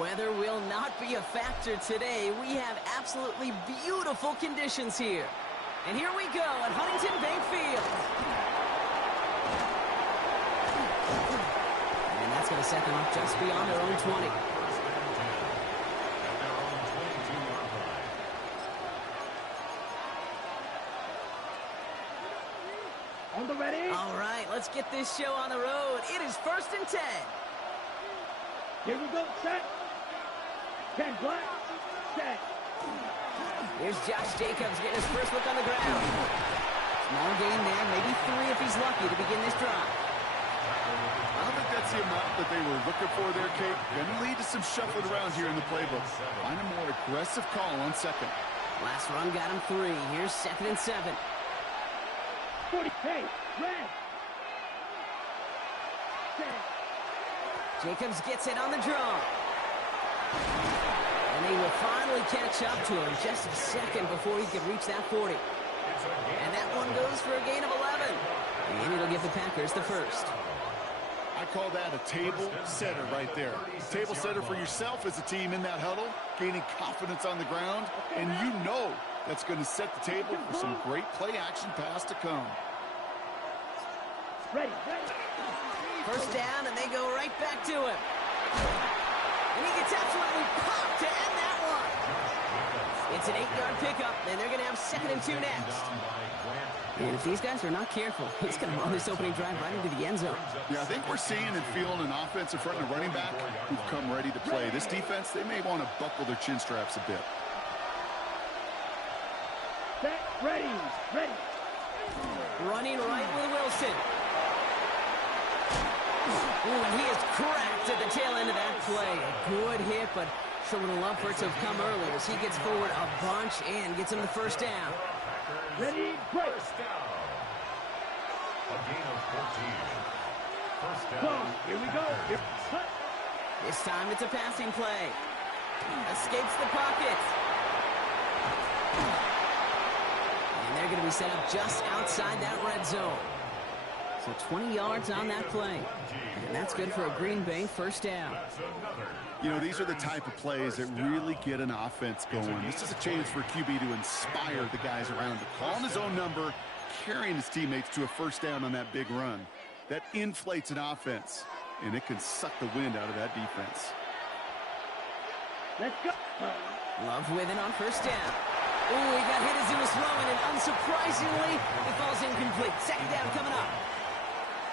Weather will not be a factor today. We have absolutely beautiful conditions here. And here we go at Huntington Bank Field. And that's going to set them up just beyond their own 20. On the ready? All right, let's get this show on the road. It is 1st and 10. Here we go, set. 10 black, set. Here's Josh Jacobs getting his first look on the ground. Small gain there, maybe 3 if he's lucky to begin this drive. I don't think that's the amount that they were looking for there, Kate. Going to lead to some shuffling around here in the playbook. Find a more aggressive call on second. Last run got him 3. Here's 2nd and 7. 40, hey, red. Jacobs gets it on the draw. And he will finally catch up to him just a second before he could reach that 40. And that one goes for a gain of 11. And it'll give the Packers the first. I call that a table setter right there. Table setter for yourself as a team in that huddle, gaining confidence on the ground, and you know that's going to set the table for some great play-action pass to come. Ready, ready. First down, and they go right back to him. And he gets absolutely popped to end that one. It's an 8-yard pickup, and they're going to have 2nd and 2 next. And if these guys are not careful, he's going to run this opening drive right into the end zone. Yeah, I think we're seeing and feeling an offense in front of the running back who've come ready to play. This defense, they may want to buckle their chin straps a bit. Set, ready, ready. Running right with Wilson. Ooh, and he is cracked at the tail end of that play. A good hit, but sure would have loved for it to have come earlier as he gets forward a bunch and gets him the first down. Ready, break. A gain of 14. First down. Here we go. This time it's a passing play. Escapes the pocket. And they're going to be set up just outside that red zone. So 20 yards on that play. And that's good for a Green Bay first down. You know, these are the type of plays that really get an offense going. This is a chance for a QB to inspire the guys around him. Calling his own number, carrying his teammates to a first down on that big run. That inflates an offense, and it can suck the wind out of that defense. Let's go. Love with it on first down. Ooh, he got hit as he was throwing, and unsurprisingly, it falls incomplete. 2nd down coming up.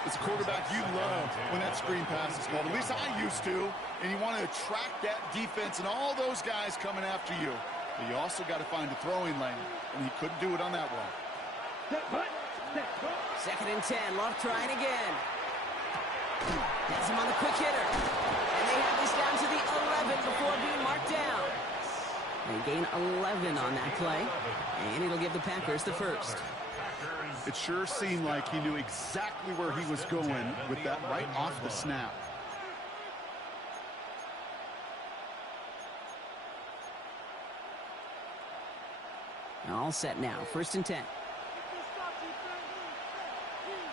As a quarterback, you love when that screen pass is called. At least I used to. And you want to attract that defense and all those guys coming after you. But you also got to find a throwing lane. And he couldn't do it on that one. 2nd and 10. Love trying again. Has him on the quick hitter. And they have this down to the 11 before being marked down. They gain 11 on that play. And it'll give the Packers the first. It sure seemed like he knew exactly where he was going with that right off the snap. All set now. 1st and 10.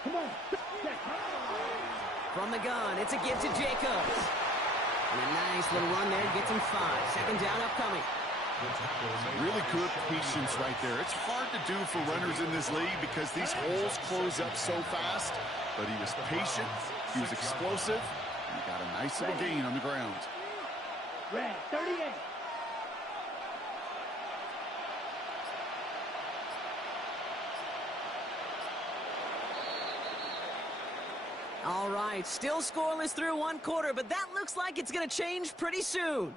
Come on. From the gun, it's a give to Jacobs. And a nice little run there gets him 5. 2nd down upcoming. Really good patience right there. It's hard to do for runners in this league because these holes close up so fast. But he was patient, he was explosive, and he got a nice little gain on the ground. Red, 38. All right, still scoreless through 1 quarter, but that looks like it's going to change pretty soon.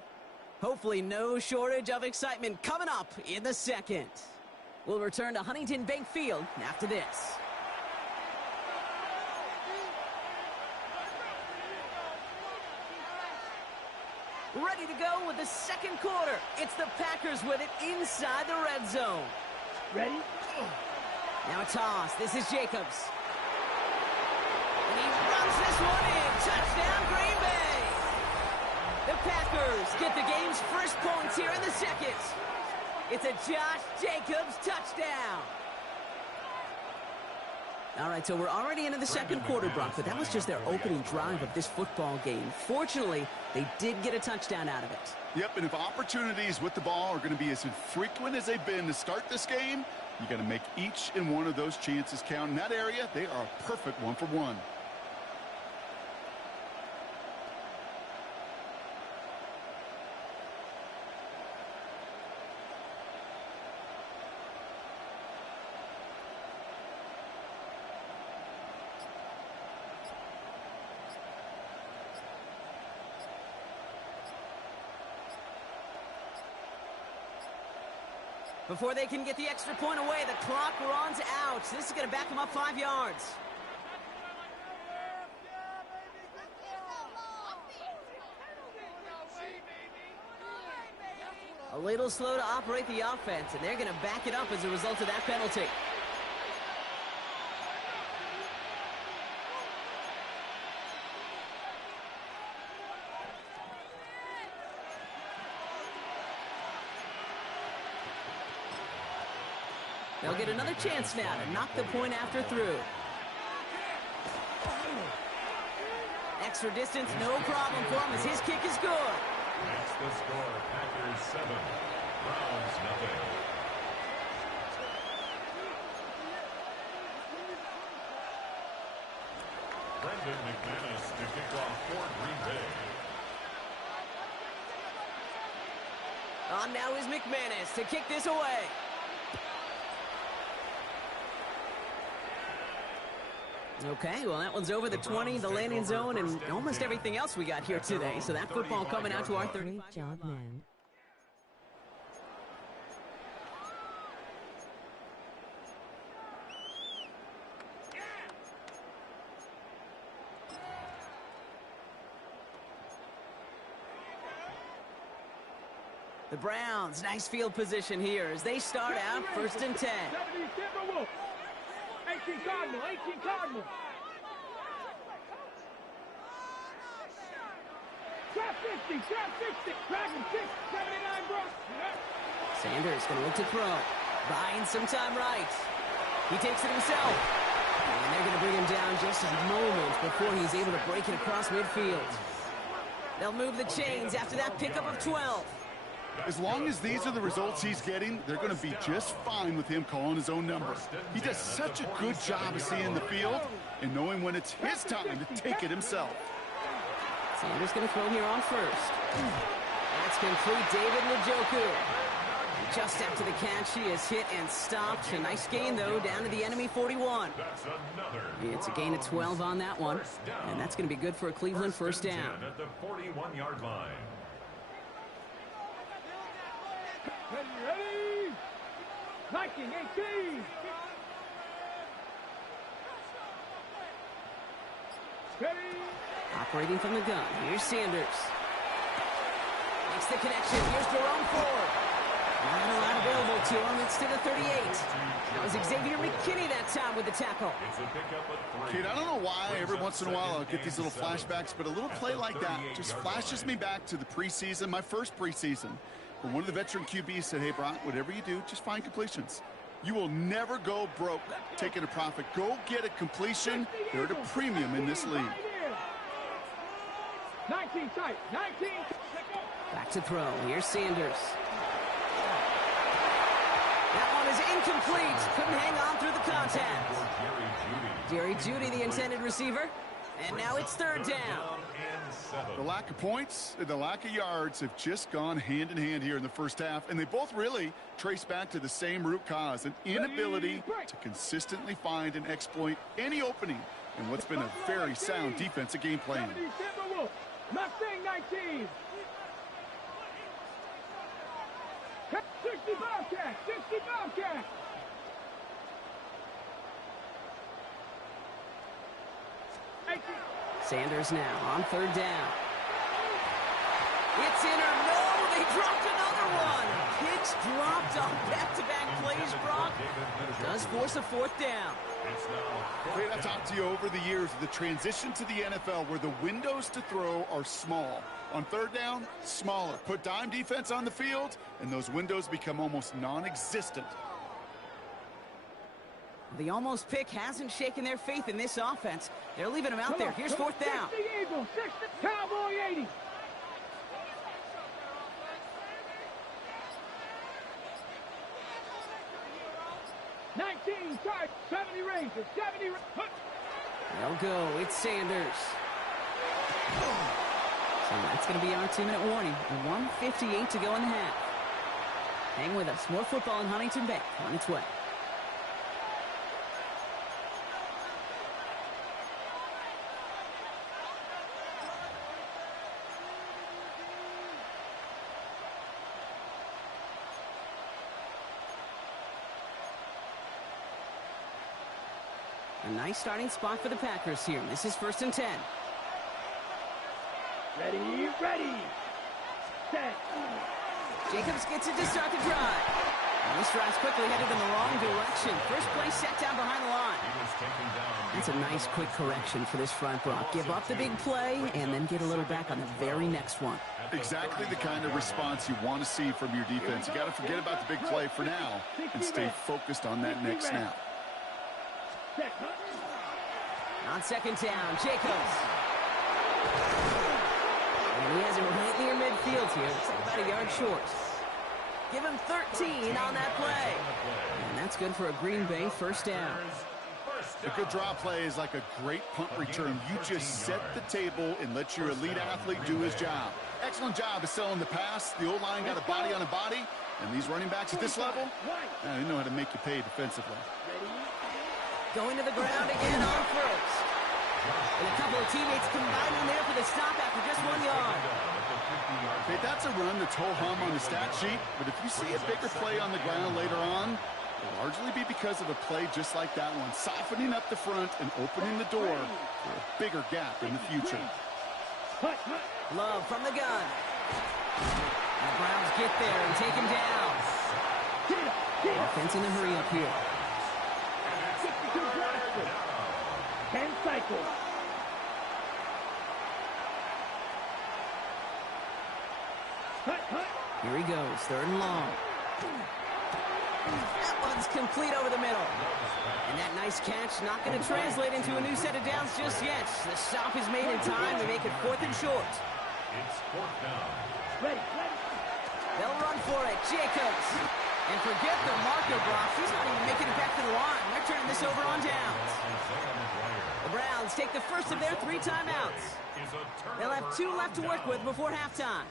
Hopefully no shortage of excitement coming up in the 2nd. We'll return to Huntington Bank Field after this. Ready to go with the 2nd quarter. It's the Packers with it inside the red zone. Ready? Now a toss. This is Jacobs. And he runs this one in. Touchdown, Green Bay. The Packers get the game's first points here in the 2nd. It's a Josh Jacobs touchdown. All right, so we're already into the second quarter, Brock, but that was just their opening drive of this football game. Fortunately, they did get a touchdown out of it. Yep, and if opportunities with the ball are going to be as infrequent as they've been to start this game, you got to make each and one of those chances count. In that area, they are a perfect one-for-one. Before they can get the extra point away, the clock runs out. This is going to back them up 5 yards. A little slow to operate the offense, and they're going to back it up as a result of that penalty. They'll get another chance now to knock the point after through. Extra distance, no problem for him as his kick is good. That's the score. Packers 7, Browns nothing. Brendan McManus to kick off for Green Bay. On now is McManus to kick this away. Okay, well, that one's over the 20, the landing zone, and almost everything else we got here today. So that football coming out to our 35-yard line. The Browns, nice field position here as they start out 1st and 10. 18 Cardinal, 18 Cardinal. Trap 50, trap 60, Dragon 6, 79 Brock. Sanders going to look to throw. Buying some time right. He takes it himself. And they're going to bring him down just a moment before he's able to break it across midfield. They'll move the chains after that pickup of 12. As long as these are the results he's getting, they're going to be just fine with him calling his own number. He does such a good job of seeing the field and knowing when it's his time to take it himself. Sanders going to throw here on first. That's complete. David Njoku. Just after the catch, he is hit and stopped. A nice gain, though, down to the enemy 41. It's a gain of 12 on that one. And that's going to be good for a Cleveland first down. At the 41-yard line. Ready? 1918. Ready? Operating from the gun. Here's Sanders. Makes the connection. Here's Jerome Ford. Not a lot available to him. It's to the 38. That was Xavier McKinney that time with the tackle. Kid, I don't know why every once in a while I'll get these little flashbacks, but a little play like that just flashes me back to the preseason, my first preseason. When one of the veteran QBs said, hey, Brock, whatever you do, just find completions. You will never go broke taking a profit. Go get a completion. They're at a premium in this league. 19 tight, 19. Back to throw. Here's Sanders. That one is incomplete. Couldn't hang on through the contact. Jerry Jeudy, the intended receiver. And now it's 3rd down. The lack of points and the lack of yards have just gone hand in hand here in the first half, and they both really trace back to the same root cause, an inability to consistently find and exploit any opening in what's been a very sound defensive game plan. Mustang 19. 60 Bobcat, 60 Bobcat. Sanders now on 3rd down. It's in or no, they dropped another one. Picks dropped on back-to-back plays, Brock. Does force a 4th down. Wait, I've talked to you over the years, the transition to the NFL where the windows to throw are small. On 3rd down, smaller. Put dime defense on the field, and those windows become almost non-existent. The almost pick hasn't shaken their faith in this offense. They're leaving him out there. Here's fourth down. 60 Eagles, 60 Cowboy 80. Charge, 70 Rangers, 70. They'll go. It's Sanders. So that's going to be our 2-minute warning. 1:58 to go in the half. Hang with us. More football in Huntington Bank on its way. A nice starting spot for the Packers here. This is 1st and 10. Ready, ready, set. Jacobs gets it to start the drive. And this drive's quickly headed in the wrong direction. First play set down behind the line. That's a nice quick correction for this front block. Give up the big play and then get a little back on the very next one. Exactly the kind of response you want to see from your defense. You got to forget about the big play for now and stay focused on that next snap. On 2nd down, Jacobs. And he has it right near midfield here. It's about a yard short. Give him 13 on that play. And that's good for a Green Bay 1st down. A good draw play is like a great punt return. You just set the table and let your elite athlete do his job. Excellent job of selling the pass. The O-line got a body on a body. And these running backs at this level, they know how to make you pay defensively. Going to the ground again on 1st. And a couple of teammates combining there for the stop after just 1 yard. Okay, that's a run that's ho-hum on the stat sheet, but if you see a bigger play on the ground later on, it'll largely be because of a play just like that one, softening up the front and opening the door for a bigger gap in the future. Love from the gun. And the Browns get there and take him down. Offense in the hurry up here. 10 cycles. Here he goes, 3rd and long. That one's complete over the middle. And that nice catch not going to translate into a new set of downs just yet. The stop is made in time to make it 4th and short. It's 4th down. Ready. They'll run for it. Jacobs. And forget the marker block. He's not even making it back to the line. They're turning this over on downs. The Browns take the first of their 3 timeouts. They'll have 2 left to work with before halftime.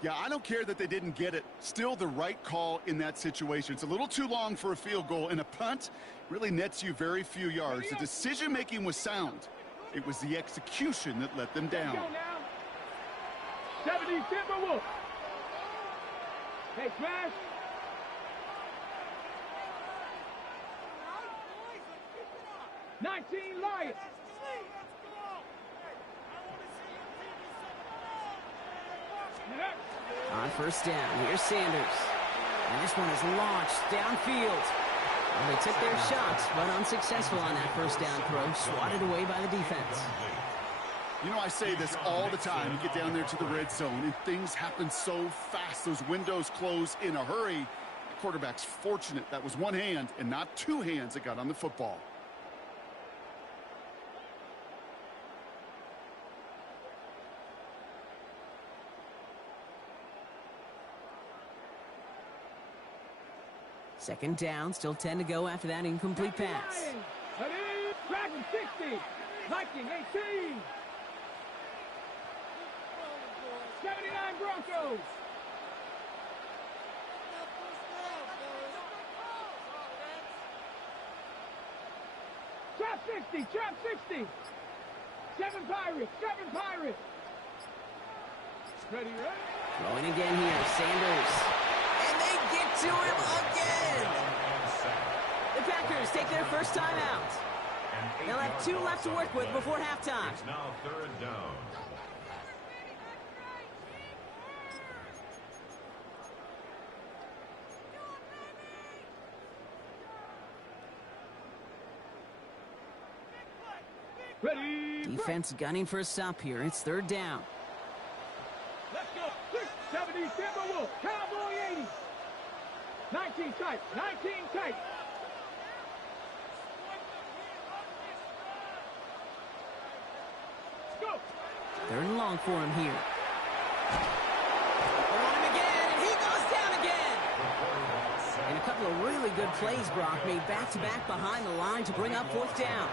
Yeah, I don't care that they didn't get it. Still the right call in that situation. It's a little too long for a field goal, and a punt really nets you very few yards. The decision-making was sound. It was the execution that let them down. 70 Timberwolves. Hey, Smash. Lions. On 1st down, here's Sanders. And this one is launched downfield. Well, they took their shots, but unsuccessful on that 1st down throw, swatted away by the defense. You know, I say this all the time. You get down there to the red zone, and things happen so fast. Those windows close in a hurry. The quarterback's fortunate that was one hand and not 2 hands that got on the football. Second down, still 10 to go after that incomplete pass. Dragon 60, Viking 18. 79 Broncos. Trap 60. 7 Pirates. Ready? Throwing again here, Sanders. And they get to him again. The Packers take their first time out. They'll have 2 left to work with before halftime. It's now 3rd down. Ready. Defense gunning for a stop here. It's 3rd down. Let's go. 70 Timberwolves. Cowboy 80. 19 tight. Third and long for him here. They want him again, and he goes down again. And a couple of really good plays, Brock, made back-to-back behind the line to bring up fourth down.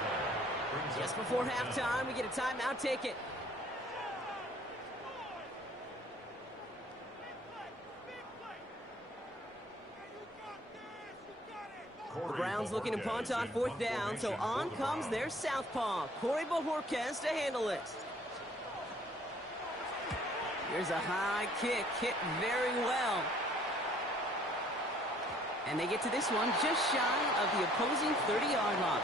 Just before halftime, we get a timeout. Take it. The Browns looking to punt on fourth down, so on comes their southpaw, Corey Bojorquez, to handle it. Here's a high kick, hit very well. And they get to this one just shy of the opposing 30-yard line.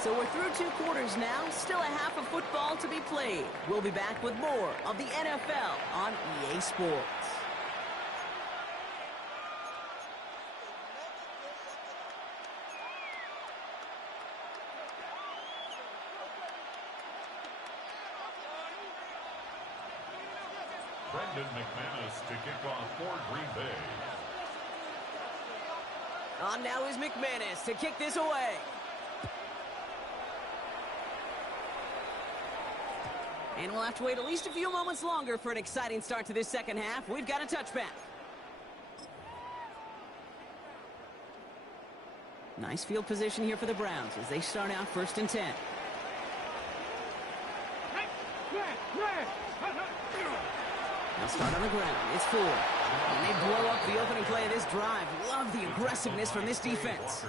So we're through 2 quarters now, still a half of football to be played. We'll be back with more of the NFL on EA Sports. Brendan McManus to kick off for Green Bay. On now is McManus to kick this away. And we'll have to wait at least a few moments longer for an exciting start to this second half. We've got a touchback. Nice field position here for the Browns as they start out 1st and 10. They'll start on the ground. It's 4. And they blow up the opening play of this drive. Love the aggressiveness from this defense.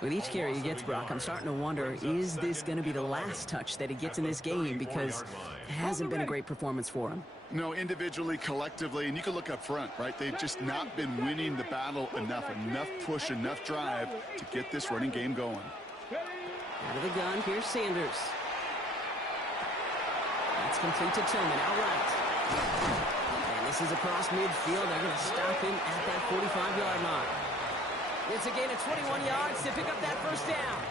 With each carry he gets, Brock, I'm starting to wonder, is this going to be the last touch that he gets in this game? Because it hasn't been a great performance for him. No, individually, collectively, and you can look up front, right? They've just not been winning the battle enough push, enough drive to get this running game going. Out of the gun, here's Sanders. That's complete to Tillman outright. And this is across midfield. They're going to stop him at that 45-yard line. It's a gain of 21 yards to pick up that first down.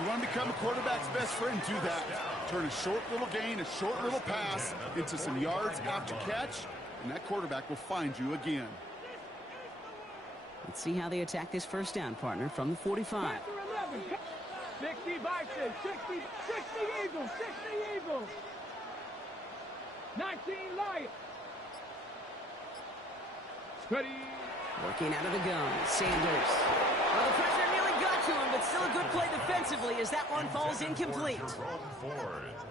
You want to become a quarterback's best friend, do that. Turn a short little gain, a short little pass into some yards after catch, and that quarterback will find you again. Let's see how they attack this first down, partner, from the 45. 60 Bison, 60 Eagles, 60 Eagles. 19 Lions. Ready. Working out of the gun, Sanders. Well, the pressure nearly got to him, but still a good play defensively as that one falls incomplete.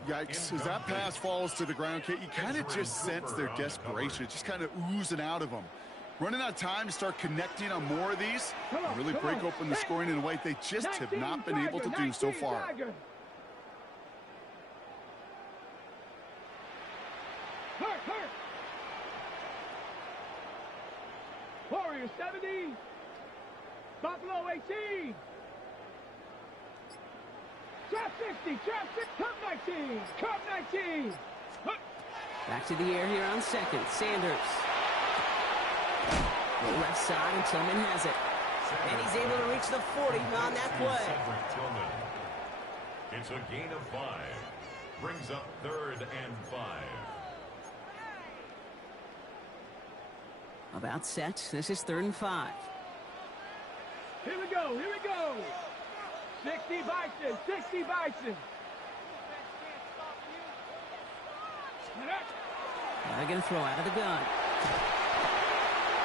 Yikes, as that pass falls to the ground, Kate, you kind of just sense their desperation. It's just kind of oozing out of them. Running out of time to start connecting on more of these and really break open the scoring in a way they just have not been able to do so far. Warriors 70. Buffalo 18. Trap 60. Trap 6. Cup 19. Cup 19. Back to the air here on second. Sanders. The left side, and Tillman has it. And he's able to reach the 40 on that play. It's a gain of 5. Brings up 3rd and 5. About set. This is 3rd and 5. Here we go. Here we go. 60 Bison. 60 Bison. Now they're going to throw out of the gun.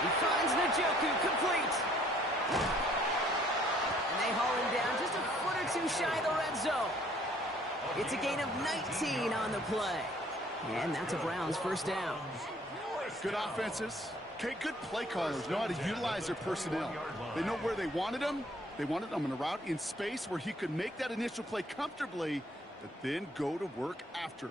He finds Njoku complete. And they haul him down just a foot or two shy of the red zone. It's a gain of 19 on the play. And that's a Browns first down. Good offenses. Okay, good play callers know how to utilize their personnel. They know where they wanted them. They wanted them in a route in space where he could make that initial play comfortably, but then go to work after.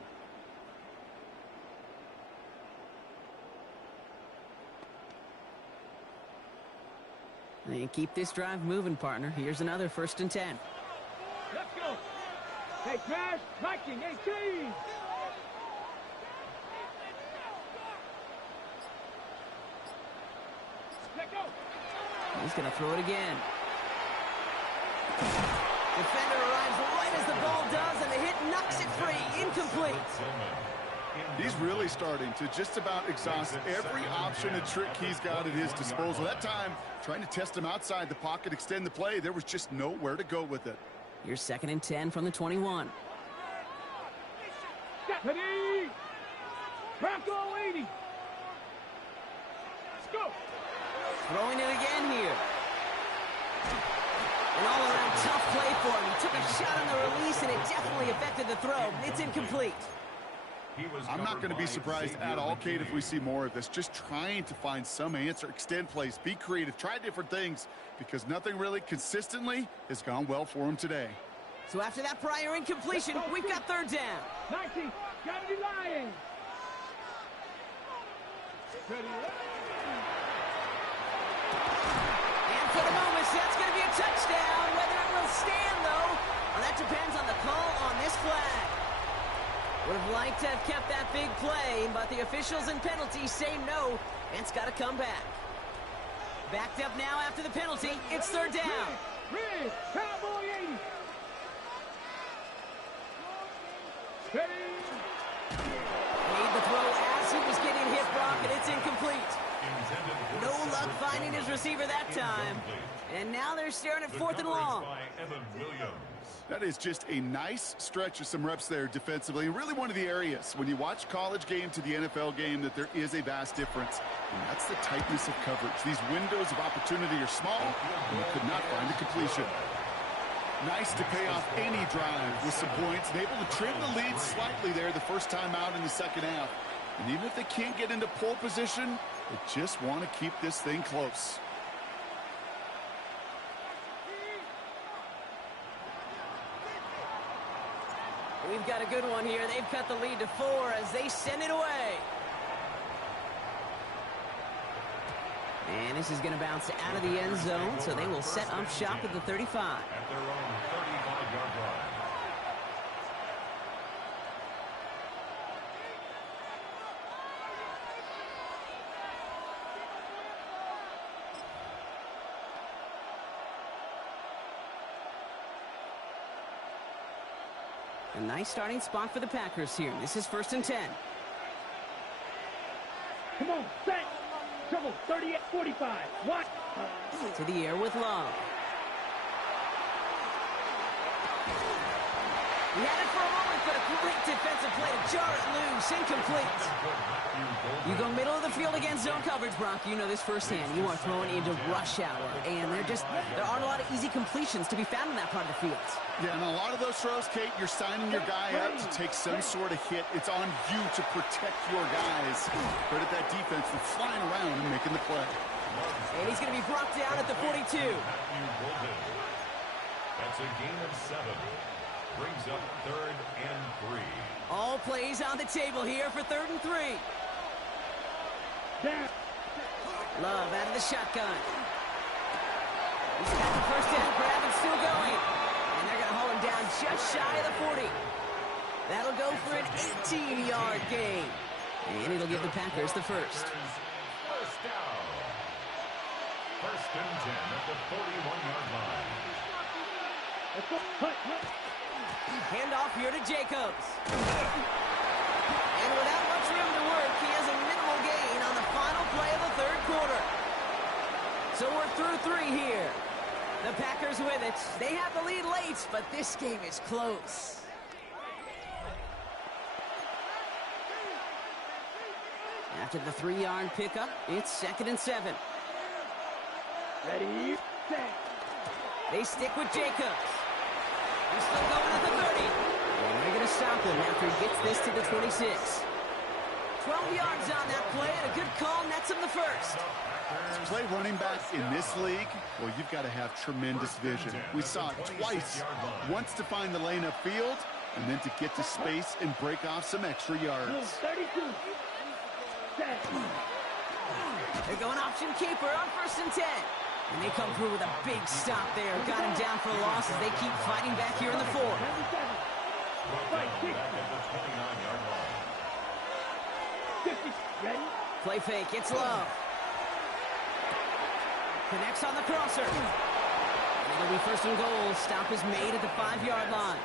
They keep this drive moving, partner. Here's another 1st and 10. Let's go. Hey, Crash, Viking 18. Let go. He's going to throw it again. Defender arrives right as the ball does, and the hit knocks it free. Incomplete. He's really starting to just about exhaust every option and trick he's got at his disposal. That time, trying to test him outside the pocket, extend the play, there was just nowhere to go with it. Here's 2nd and 10 from the 21. Ready? Bronco 80. Let's go. Throwing it again here. An all-around tough play for him. He took a shot on the release, and it definitely affected the throw. It's incomplete. I'm not going to be surprised at all, Kate, if we see more of this. Just trying to find some answer, extend plays, be creative, try different things, because nothing really consistently has gone well for him today. So after that prior incompletion, we've got third down. 19, gotta be lying. Ready? And for the moment, that's going to be a touchdown. Whether it will stand, though, well, that depends on the call on this flag. Would have liked to have kept that big play, but the officials and penalties say no, and it's got to come back. Backed up now after the penalty. It's third down. Ready, Cowboy 80. Ready? Made the throw as he was getting hit, Brock, and it's incomplete. No luck finding his receiver that time. And now they're staring at fourth and long. That is just a nice stretch of some reps there defensively. Really one of the areas when you watch college game to the NFL game that there is a vast difference. And that's the tightness of coverage. These windows of opportunity are small, and you could not find a completion. Nice to pay off any drive with some points and able to trim the lead slightly there the first time out in the second half. And even if they can't get into pole position, they just want to keep this thing close. We've got a good one here. They've cut the lead to 4 as they send it away. And this is going to bounce out of the end zone, so they will set up shop at the 35. At their own 35-yard line. A nice starting spot for the Packers here. This is 1st and 10. Come on, set. Trouble, 38-45. What? To the air with Love. He had it for a moment, but a great defensive play to jar it loose. Incomplete. You go middle of the field against zone coverage, Brock. You know this firsthand. You are throwing into rush hour, and there aren't a lot of easy completions to be found in that part of the field. Yeah, and a lot of those throws, Kate, you're signing your guy up to take some sort of hit. It's on you to protect your guys. Credit that defense for flying around and making the play. And he's going to be brought down at the 42. That's a gain of 7. Brings up 3rd and 3. All plays on the table here for 3rd and 3. Love out of the shotgun. He's got the first down grab and still going. And they're going to haul him down just shy of the 40. That'll go for an 18-yard gain. And it'll give the Packers the first. First down. 1st and 10 at the 41-yard line. Handoff here to Jacobs. And without much room to work, he has a minimal gain on the final play of the 3rd quarter. So we're through 3 here. The Packers with it. They have the lead late, but this game is close. After the 3-yard pickup, it's 2nd and 7. Ready, set. They stick with Jacobs. He's still going at the 30. And they're going to stop him after he gets this to the 26. 12 yards on that play, and a good call nets him the first. To play running back in this league, well, you've got to have tremendous vision. We saw it twice. Once to find the lane upfield, and then to get to space and break off some extra yards. 32. Set. They're going option keeper on 1st and 10. And they come through with a big stop there. Got him down for a loss as they keep fighting back here in the 4. Play fake. It's Love. Connects on the crosser. And it'll be 1st and goal. Stop is made at the 5-yard line.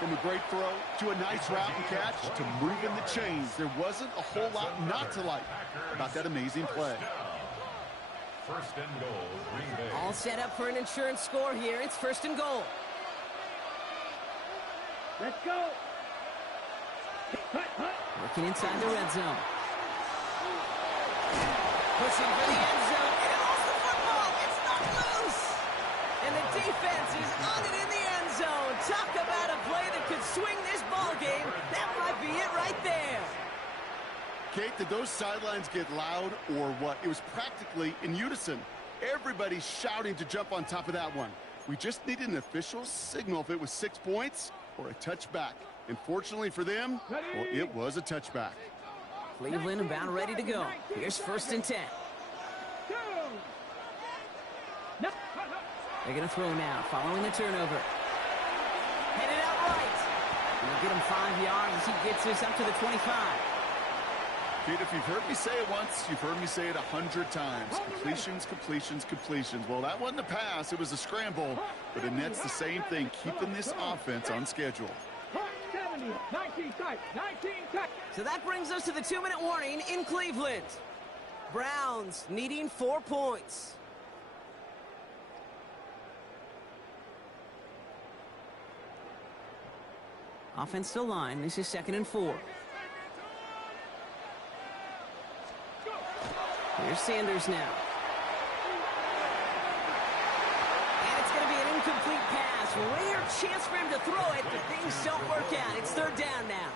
From a great throw to a nice route and catch to moving the chains. There wasn't a whole lot not to like about that amazing play. 1st and goal, Green Bay. All set up for an insurance score here. It's 1st and goal. Let's go. Working inside the red zone. Pushing for the end zone. And it lost the football. It's not loose. And the defense is on it in the end zone. Talk about a play that could swing this ball game. That might be it right there. Kate, did those sidelines get loud or what? It was practically in unison. Everybody's shouting to jump on top of that one. We just needed an official signal if it was 6 points or a touchback. And fortunately for them, well, it was a touchback. Cleveland about ready to go. Here's 1st and 10. They're going to throw now, following the turnover. Headed out right. We'll get him 5 yards as he gets us up to the 25. Pete, if you've heard me say it once, you've heard me say it 100 times. Completions, completions, completions. Well, that wasn't a pass. It was a scramble. But Annette's the same thing, keeping this offense on schedule. 19 tight. So that brings us to the 2-minute warning in Cleveland. Browns needing 4 points. Offensive line. This is 2nd and 4. Here's Sanders now. And it's going to be an incomplete pass. Rare chance for him to throw it, but things don't work out. It's 3rd down now.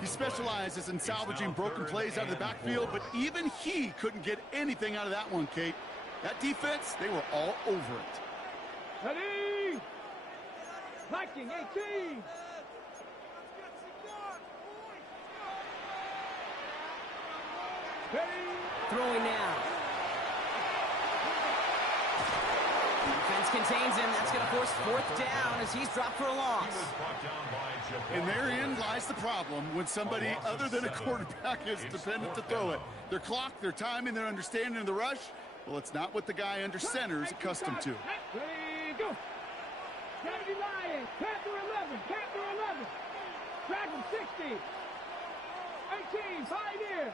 He specializes in salvaging broken plays out of the backfield, but even he couldn't get anything out of that one, Kate. That defense, they were all over it. Ready? Viking 18. Ready? Throwing now. Defense contains him. That's going to force 4th down as he's dropped for a loss. And therein lies the problem when somebody other than a quarterback is dependent to throw it. Their clock, their timing, their understanding of the rush, well, it's not what the guy under center is accustomed to. Ready, go. Kennedy Lions, Panther 11, Panther 11. Dragon 60. 18, Pioneer.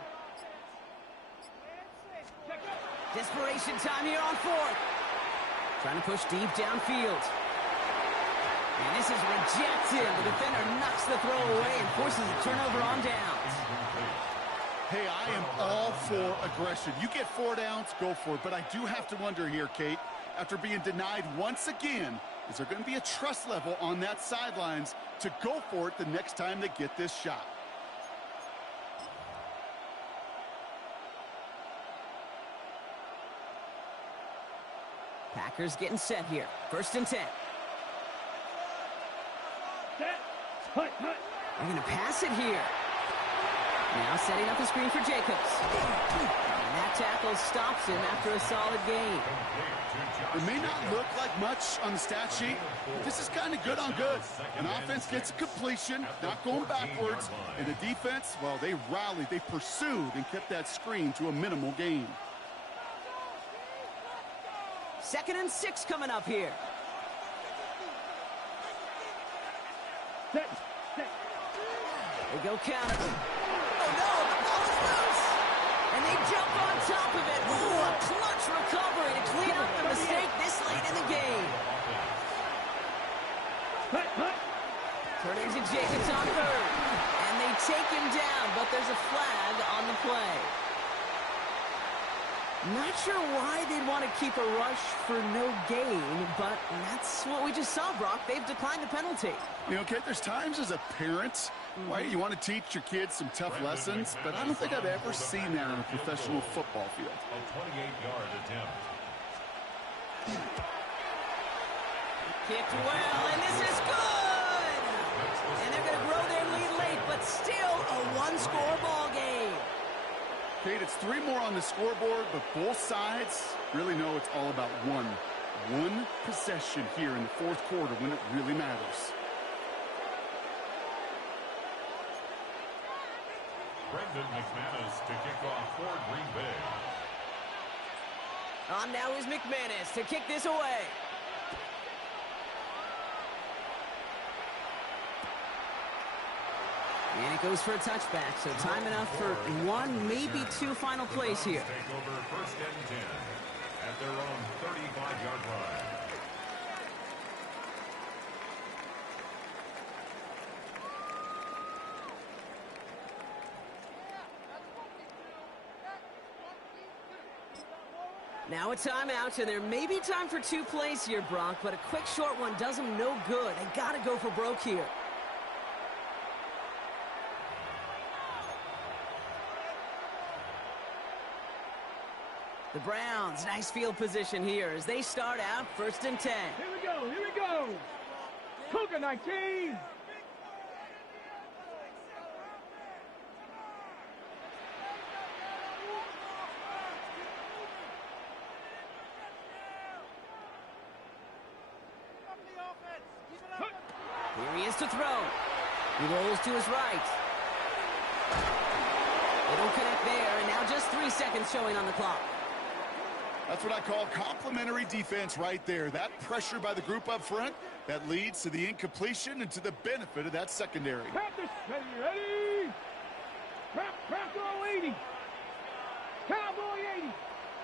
Desperation time here on 4th. Trying to push deep downfield. And this is rejected. The defender knocks the throw away and forces a turnover on downs. Hey, I am all for aggression. You get 4 downs, go for it. But I do have to wonder here, Kate, after being denied once again, is there going to be a trust level on that sidelines to go for it the next time they get this shot? Packers getting set here. 1st and 10. Set. Hut. They're going to pass it here. Now setting up the screen for Jacobs. And that tackle stops him after a solid gain. It may not look like much on the stat sheet, but this is kind of good on good. An offense gets a completion, not going backwards, and the defense, well, they rallied, they pursued, and kept that screen to a minimal gain. 2nd and 6 coming up here. Set. They go counter. Oh no, the ball is loose. And they jump on top of it. Ooh, a clutch recovery to clean up the mistake this late in the game. Hut. Turning to Jacobs on 3rd. And they take him down, but there's a flag on the play. Not sure why they'd want to keep a rush for no gain, but that's what we just saw, Brock. They've declined the penalty. You know, Kate, there's times as a parent, right, you want to teach your kids some tough lessons, but I don't think I've ever seen that on a professional football field. A 28-yard attempt. Kicked well, and this is good! And they're going to grow their lead late, but still a one-score ball game. Kate, it's 3 more on the scoreboard, but both sides really know it's all about one possession here in the 4th quarter when it really matters. Brendan McManus to kick off for Green Bay. On now is McManus to kick this away. And it goes for a touchback, so time enough for 1, maybe 2 final plays here. Take over 1st and 10 at their own 35-yard line. Now a timeout, and there may be time for 2 plays here, Brock, but a quick short one does them no good. They got to go for broke here. The Browns, nice field position here as they start out 1st and 10. Here we go, here we go. Cougar 19. Here he is to throw. He rolls to his right. They don't connect there, and now just 3 seconds showing on the clock. That's what I call complimentary defense right there. That pressure by the group up front, that leads to the incompletion and to the benefit of that secondary. Practice, ready. Crap roll 80. Cowboy 80.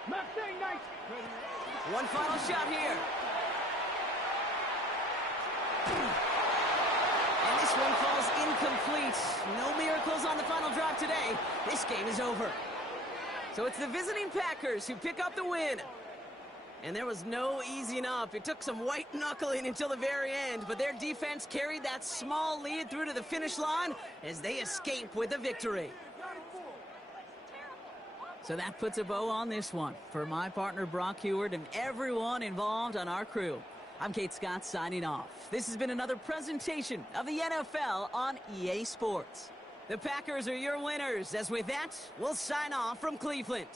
Mustang 90. One final shot here. And this one falls incomplete. No miracles on the final drive today. This game is over. So it's the visiting Packers who pick up the win. And there was no easing up. It took some white knuckling until the very end, but their defense carried that small lead through to the finish line as they escape with a victory. So that puts a bow on this one. For my partner Brock Heward and everyone involved on our crew, I'm Kate Scott signing off. This has been another presentation of the NFL on EA Sports. The Packers are your winners, as with that, we'll sign off from Cleveland.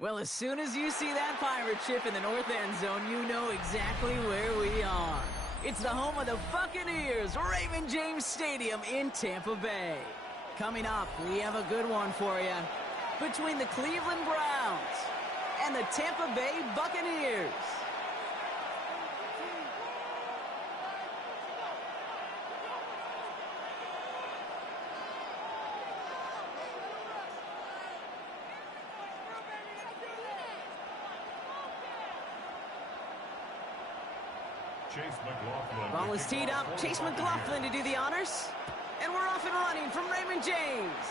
Well, as soon as you see that pirate ship in the north end zone, you know exactly where we are. It's the home of the Buccaneers, Raymond James Stadium in Tampa Bay. Coming up, we have a good one for you. Between the Cleveland Browns and the Tampa Bay Buccaneers. Ball is teed up. Chase McLaughlin to do the honors. And we're off and running from Raymond James.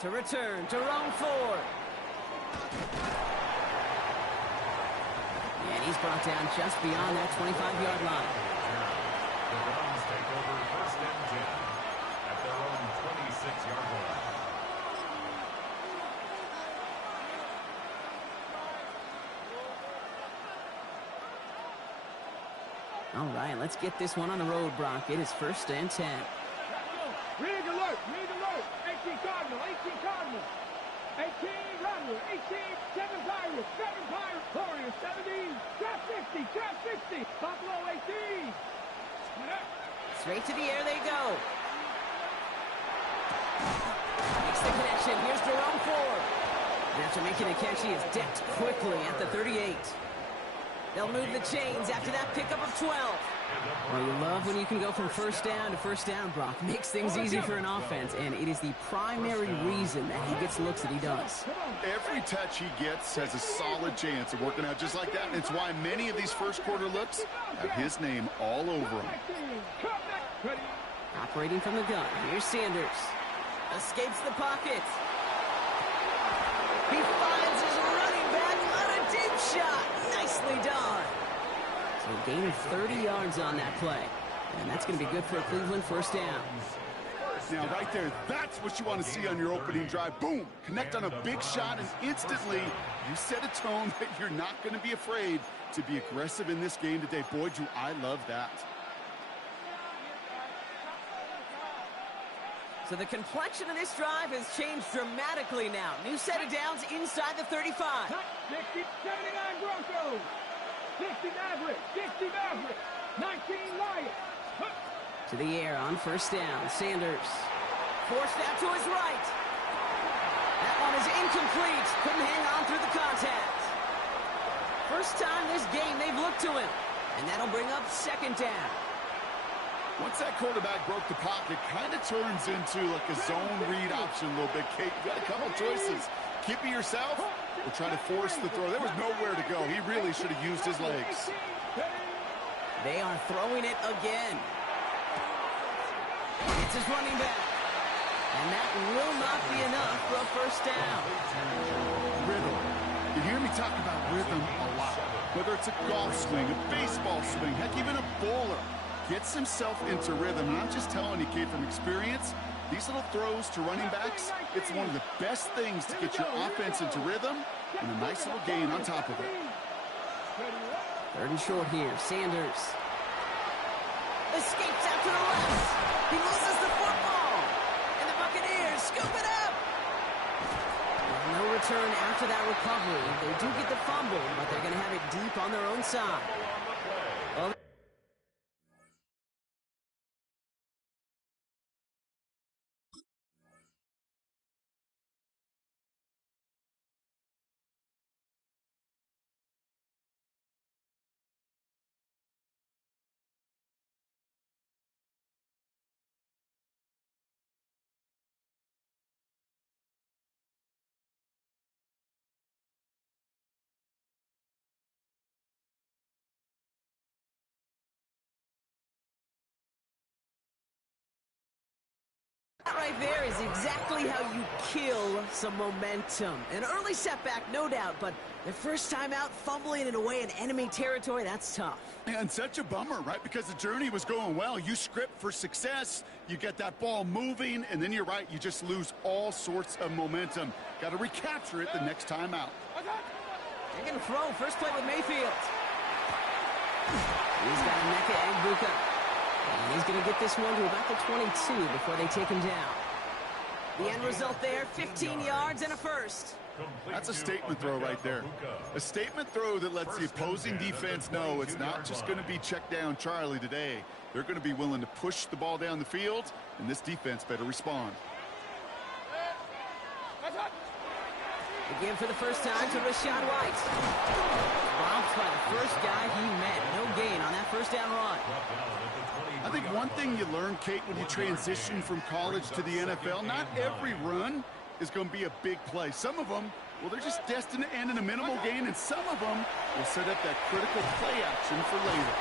To return, Jerome Ford. And he's brought down just beyond that 25-yard line. The Browns take over first and 10 at their own 26-yard line. All right, let's get this one on the road, Brock. It is first and 10. Rig alert, rig alert. 18 Cardinal, 18 Cardinal. 18 Runner, 18, 7 Pirates, 7 Pirates. Warriors, 17, trap 60, trap 60. Buffalo, 18. Straight to the air they go. Makes the connection. Here's Jerome Ford. And after making the catch, he is decked quickly at the 38. They'll move the chains after that pickup of 12. Well, you love when you can go from first down, Brock. Makes things easy for an offense, and it is the primary reason that he gets looks that he does. Every touch he gets has a solid chance of working out just like that, and it's why many of these first-quarter looks have his name all over them. Operating from the gun, here's Sanders. Escapes the pocket. He finds his running back on a deep shot. Nicely done. So a gain of 30 yards on that play. And that's going to be good for a Cleveland first down. Now, right there, that's what you want to see on your opening drive. Boom! Connect on a big shot, and instantly you set a tone that you're not going to be afraid to be aggressive in this game today. Boy, do I love that. So the complexion of this drive has changed dramatically now. New set of downs inside the 35. 60, 79 Broncos. 60 Mavericks, 60 Mavericks. 19 Lions. To the air on first down. Sanders. Forced out to his right. That one is incomplete. Couldn't hang on through the contact. First time this game they've looked to him. And that'll bring up second down. Once that quarterback broke the pocket, kind of turns into like a zone read option a little bit. Kate, you got a couple choices. Keep it yourself or try to force the throw. There was nowhere to go. He really should have used his legs. They are throwing it again. It's his running back. And that will not be enough for a first down. Rhythm. You hear me talk about rhythm a lot. Whether it's a golf swing, a baseball swing, heck, even a bowler. Gets himself into rhythm, and I'm just telling you, kid, from experience, these little throws to running backs, it's one of the best things to get your offense into rhythm and a nice little gain on top of it. Third and short here, Sanders. Escapes out to the left. He loses the football, and the Buccaneers scoop it up. No return after that recovery. They do get the fumble, but they're going to have it deep on their own side. Well, that right there is exactly how you kill some momentum. An early setback, no doubt, but the first time out, fumbling it away in enemy territory, that's tough. And such a bummer, right? Because the journey was going well. You script for success, you get that ball moving, and then you're right, you just lose all sorts of momentum. Got to recapture it the next time out. They're going to throw. First play with Mayfield. He's got Emeka Egbuka. And he's going to get this one to about the 22 before they take him down. The end result there, 15 yards and a first. That's a statement throw right there. A statement throw that lets the opposing defense know it's not just going to be check down Charlie today. They're going to be willing to push the ball down the field, and this defense better respond. Again for the first time to Rachaad White. Robbed by the first guy he met. No gain on that first down run. I think one thing you learn, Kate, when you transition from college to the NFL, not every run is going to be a big play. Some of them, well, they're just destined to end in a minimal gain, and some of them will set up that critical play action for later.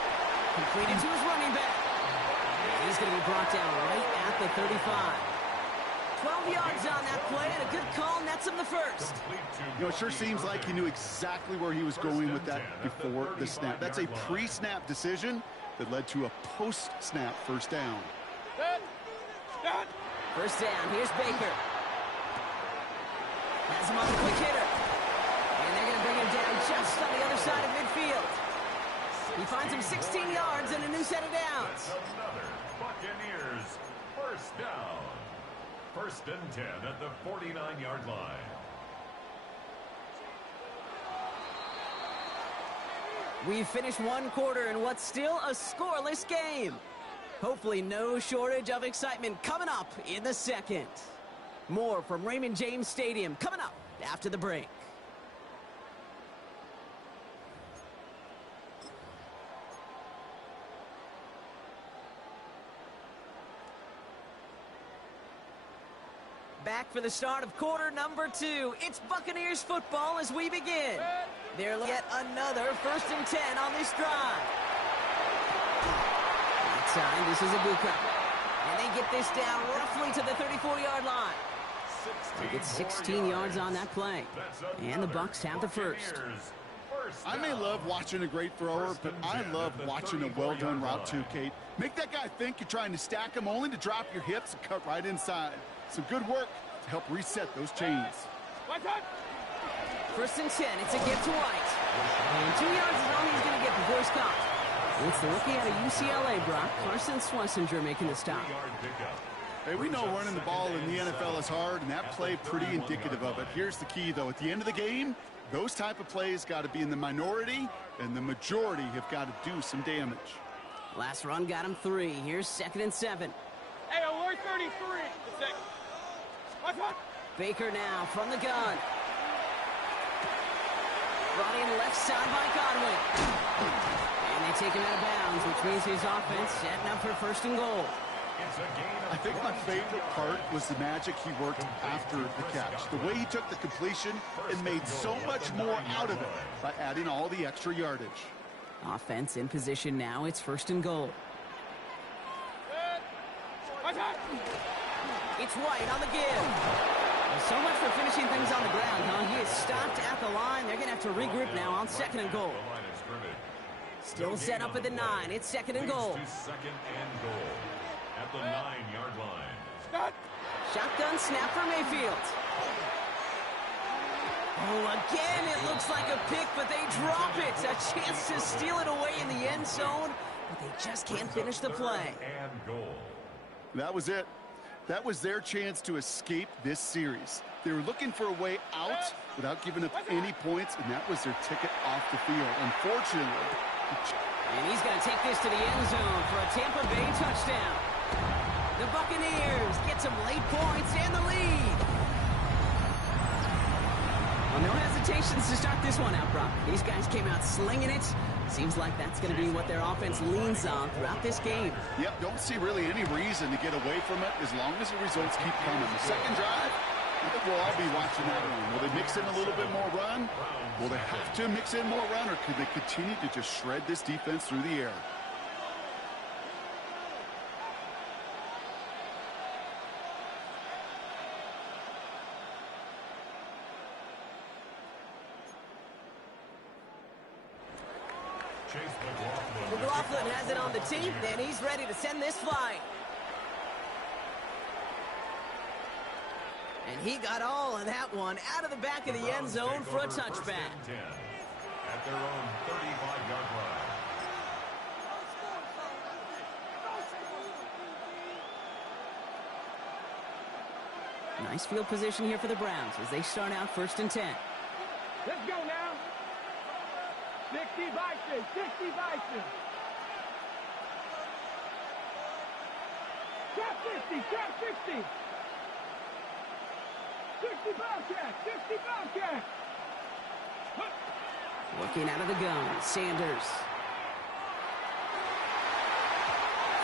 Completed to his running back. He's going to be brought down right at the 35. 12 yards on that play, and a good call nets him the first. You know, it sure seems like he knew exactly where he was going with that before the snap. That's a pre-snap decision that led to a post-snap first down. First down, here's Baker. Has him on the quick hitter. And they're going to bring him down just on the other side of midfield. He finds him 16 yards and a new set of downs. Another Buccaneers first down. First and 10 at the 49-yard line. We've finished one quarter in what's still a scoreless game. Hopefully no shortage of excitement coming up in the second. More from Raymond James Stadium coming up after the break. Back for the start of quarter number 2. It's Buccaneers football as we begin. They're yet another first and 10 on this drive. That time, this is Ibuka. And they get this down roughly to the 34-yard line. They get 16 yards on that play. And the Bucs have the first. I may love watching a great thrower, but I love watching a well-done route too, Kate. Make that guy think you're trying to stack him only to drop your hips and cut right inside. Some good work to help reset those chains. First and 10, it's a give to White. And 2 yards is all he's going to get before he's caught. It's the rookie out of UCLA, Brock. Carson Schlesinger making the stop. Hey, we know running the ball in the NFL is hard, and that play pretty indicative of it. Here's the key, though. At the end of the game, those type of plays got to be in the minority, and the majority have got to do some damage. Last run got him 3. Here's second and 7. Hey, we're 33. Baker now from the gun. Brought in left side by Godwin. And they take him out of bounds, which means his offense setting up for first and goal. I think my favorite part was the magic he worked after the catch. The way he took the completion and made so much more out of it by adding all the extra yardage. Offense in position now. It's first and goal. It's White on the give. So much for finishing things on the ground, huh? He is stopped at the line. They're going to have to regroup now on second and goal. Still set up at the 9. It's second and goal. Second and goal at the 9-yard line. Shotgun snap for Mayfield. Oh, again, it looks like a pick, but they drop it. A chance to steal it away in the end zone, but they just can't finish the play. And goal. That was it. That was their chance to escape this series. They were looking for a way out without giving up any points, and that was their ticket off the field. Unfortunately. And he's going to take this to the end zone for a Tampa Bay touchdown. The Buccaneers get some late points and the lead. Well, no hesitations to start this one out, Brock. These guys came out slinging it. Seems like that's going to be what their offense leans on throughout this game. Yep, don't see really any reason to get away from it as long as the results keep coming. The second drive, I think we'll all be watching that one. Will they mix in a little bit more run? Will they have to mix in more run, or could they continue to just shred this defense through the air? McLaughlin has it on the team, and he's ready to send this flying. And he got all of that one out of the back of the end zone for a touchback. At their own 35-yard line. Nice field position here for the Browns as they start out 1st and 10. Let's go now. 60 Vikings, 60 Vikings. Trap 60, trap 60. 60 Bobcat, 60 Bobcat. Working out of the gun, Sanders.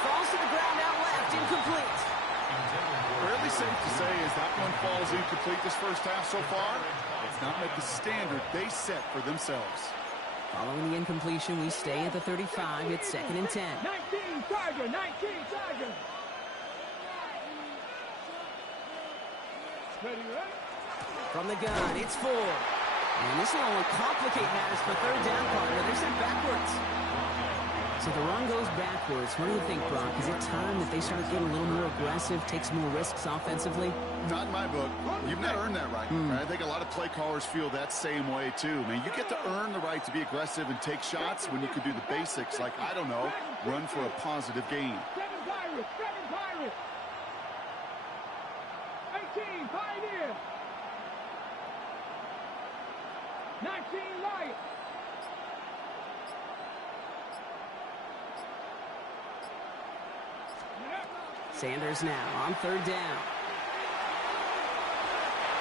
Falls to the ground out left, incomplete. Fairly safe to say as that one falls incomplete this first half so far. It's not met the standard they set for themselves. Following the incompletion, we stay at the 35. It's 2nd and 10. 19 Tiger, 19 Tiger. Ready, right? From the gun, it's 4. And this will only complicate matters for 3rd down, partner. They're sent backwards. So the run goes backwards. What do you think, Brock? Is it time that they start getting a little more aggressive, take some more risks offensively? Not in my book. You've not earned that right. I think a lot of play callers feel that same way, too. Man, you get to earn the right to be aggressive and take shots when you can do the basics, like, I don't know, run for a positive gain. 7 Pirates, 7 Pirates. 18 Pioneer. 19 Light. Sanders now on 3rd down.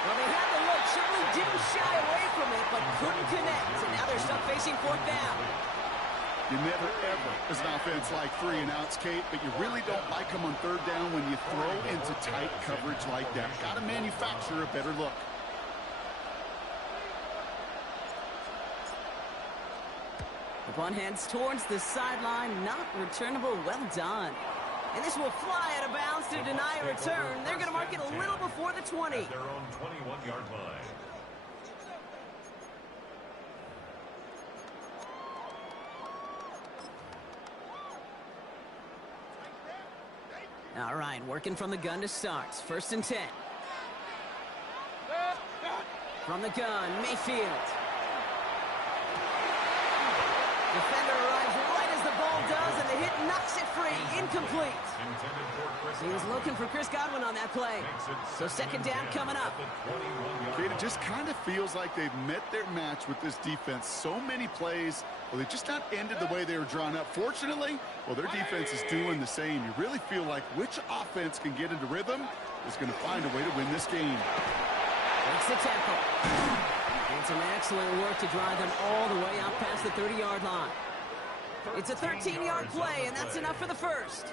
Well, they had the look, certainly didn't shy away from it, but couldn't connect. And now they're stuck facing 4th down. You never, ever, as an offense, like 3-and-outs, Kate, but you really don't like them on 3rd down when you throw into tight coverage like that. Got to manufacture a better look. The punt heads towards the sideline, not returnable. Well done. And this will fly out of bounds to deny a return. They're going to mark it a little before the 20. At their own 21-yard line. All right, working from the gun to start. 1st and 10. From the gun, Mayfield. Defender arrives right as the ball does, and the hit knocks it free. Incomplete. He was looking for Chris Godwin on that play. So 2nd down coming up. Kate, it just kind of feels like they've met their match with this defense. So many plays, well, they just not ended the way they were drawn up. Fortunately, well, their defense is doing the same. You really feel like which offense can get into rhythm is going to find a way to win this game. Takes the tackle. And some excellent work to drive them all the way out past the 30-yard line. It's a 13-yard play, and that's enough for the first.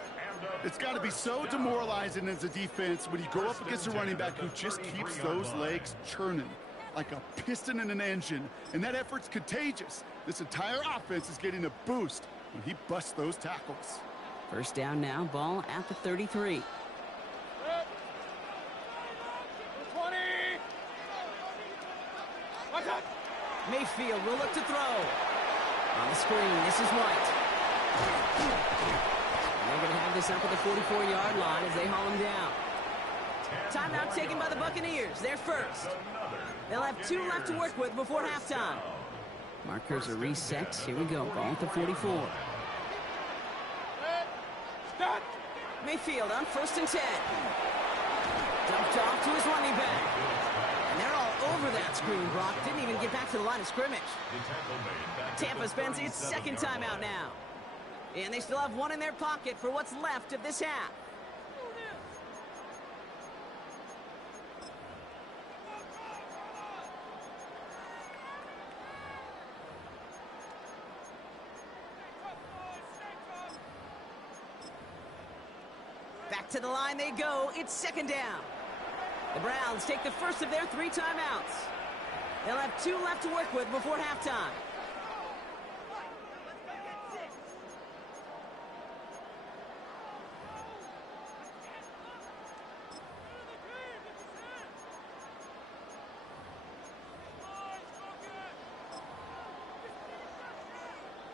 It's got to be so demoralizing as a defense when you go up against a running back who just keeps those legs churning like a piston in an engine, and that effort's contagious. This entire offense is getting a boost when he busts those tackles. 1st down now, ball at the 33. 20. Mayfield will look to throw. On the screen, this is White. And they're going to have this up at the 44-yard line as they haul him down. Timeout taken by the Buccaneers. They're first. They'll have 2 left to work with before halftime. Markers are reset. Here we go. Ball at the 44. Mayfield on 1st and 10. Dumped off to his running back. And they're all over that screen, Brock. Didn't even get back to the line of scrimmage. Tampa spends its 2nd timeout now. And they still have 1 in their pocket for what's left of this half. Back to the line they go. It's 2nd down. The Browns take the first of their 3 timeouts. They'll have 2 left to work with before halftime.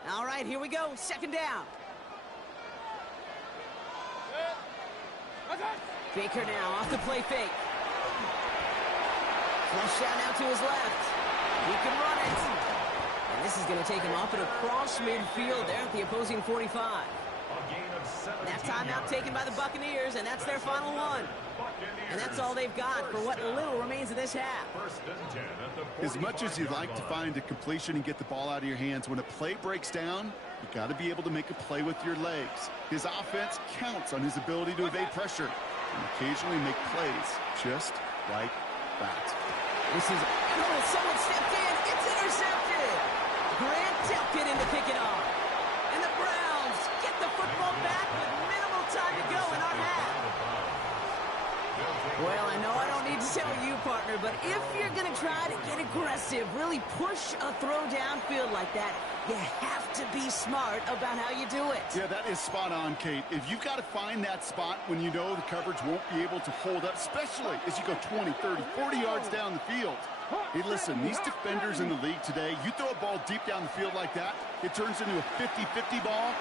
All right, here we go. 2nd down. Baker now off the play fake. Flush out now to his left. He can run it. And this is going to take him off and across midfield there at the opposing 45. A gain of 17 That timeout yards. taken by the Buccaneers, and that's their final one. And that's all they've got for what little remains of this half. First and 10 at the As much as you'd like to find a completion and get the ball out of your hands, when a play breaks down, you got to be able to make a play with your legs. His offense counts on his ability to evade pressure and occasionally make plays just like that. This is, oh, someone stepped in. It's intercepted. Grant Delpit in to pick it off. And the Browns get the football back with minimal time to go in our half. Well, I know I don't need to tell you, partner, but if you're going to try to get aggressive, really push a throw downfield like that, you have to be smart about how you do it. Yeah, that is spot on, Kate. If you've got to find that spot when you know the coverage won't be able to hold up, especially as you go 20, 30, 40 yards down the field. Hey, listen, these defenders in the league today, you throw a ball deep down the field like that, it turns into a 50-50 ball.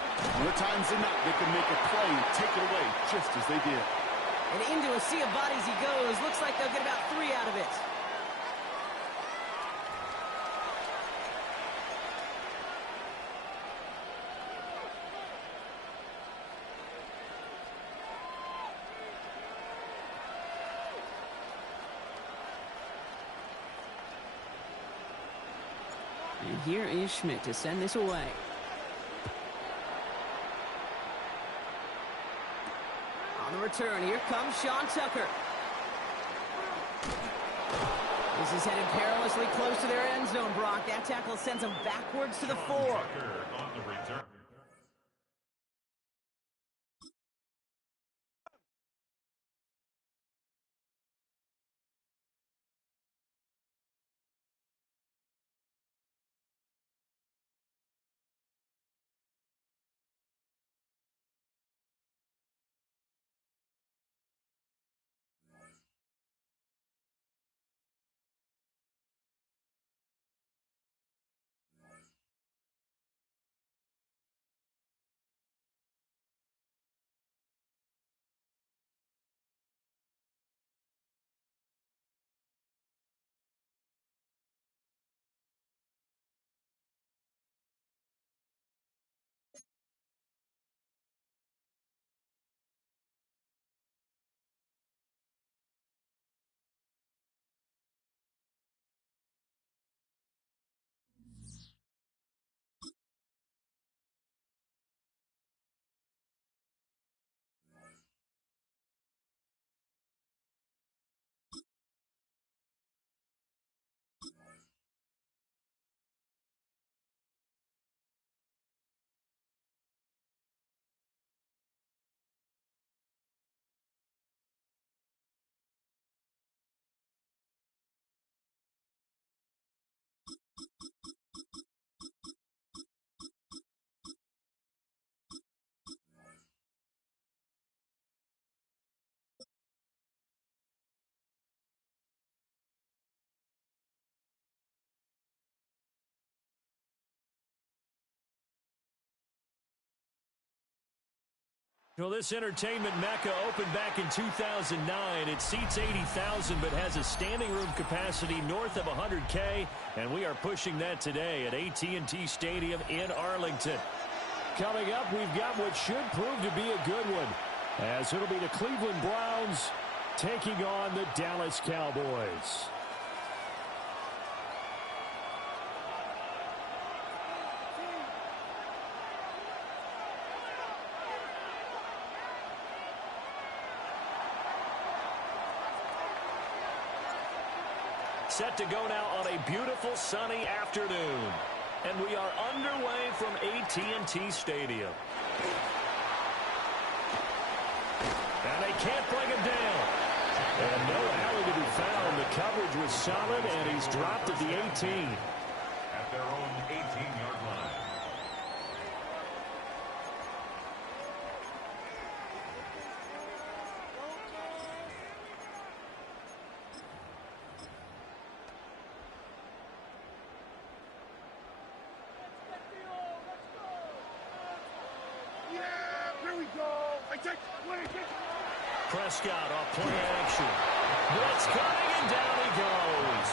More times than not, they can make a play and take it away just as they did. And into a sea of bodies he goes. Looks like they'll get about 3 out of it. And here is Schmidt to send this away. On the return, here comes Sean Tucker. This is headed perilously close to their end zone, Brock. That tackle sends them backwards to the 4. Tucker on the return. Well, this entertainment mecca opened back in 2009. It seats 80,000 but has a standing room capacity north of 100K, and we are pushing that today at AT&T Stadium in Arlington. Coming up, we've got what should prove to be a good one, as it'll be the Cleveland Browns taking on the Dallas Cowboys. Set to go now on a beautiful sunny afternoon. And we are underway from AT&T Stadium. And they can't bring him down. And no alley to be found. The coverage was solid, and he's dropped at the 18. At their own 18-yard line. Prescott off play action. Blitz coming, and down he goes.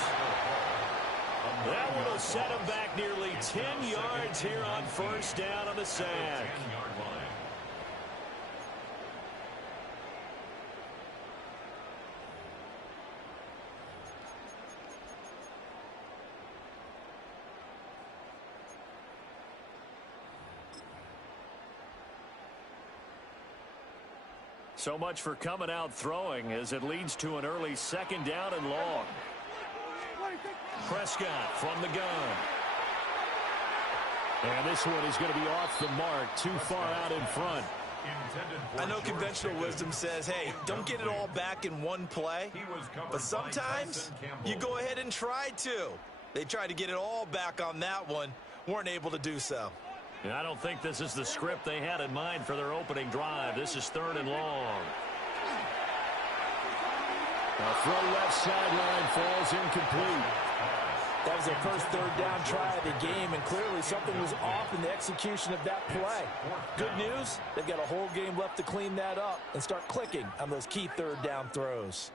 That one will set him back nearly 10 yards here on first down on the sack. So much for coming out throwing as it leads to an early second down and long. Prescott from the gun. And this one is going to be off the mark, too far out in front. I know conventional wisdom says, hey, don't get it all back in one play. But sometimes you go ahead and try to. They tried to get it all back on that one. Weren't able to do so. And I don't think this is the script they had in mind for their opening drive. This is 3rd and long. The throw left sideline falls incomplete. That was their first 3rd down try of the game, and clearly something was off in the execution of that play. Good news, they've got a whole game left to clean that up and start clicking on those key 3rd down throws.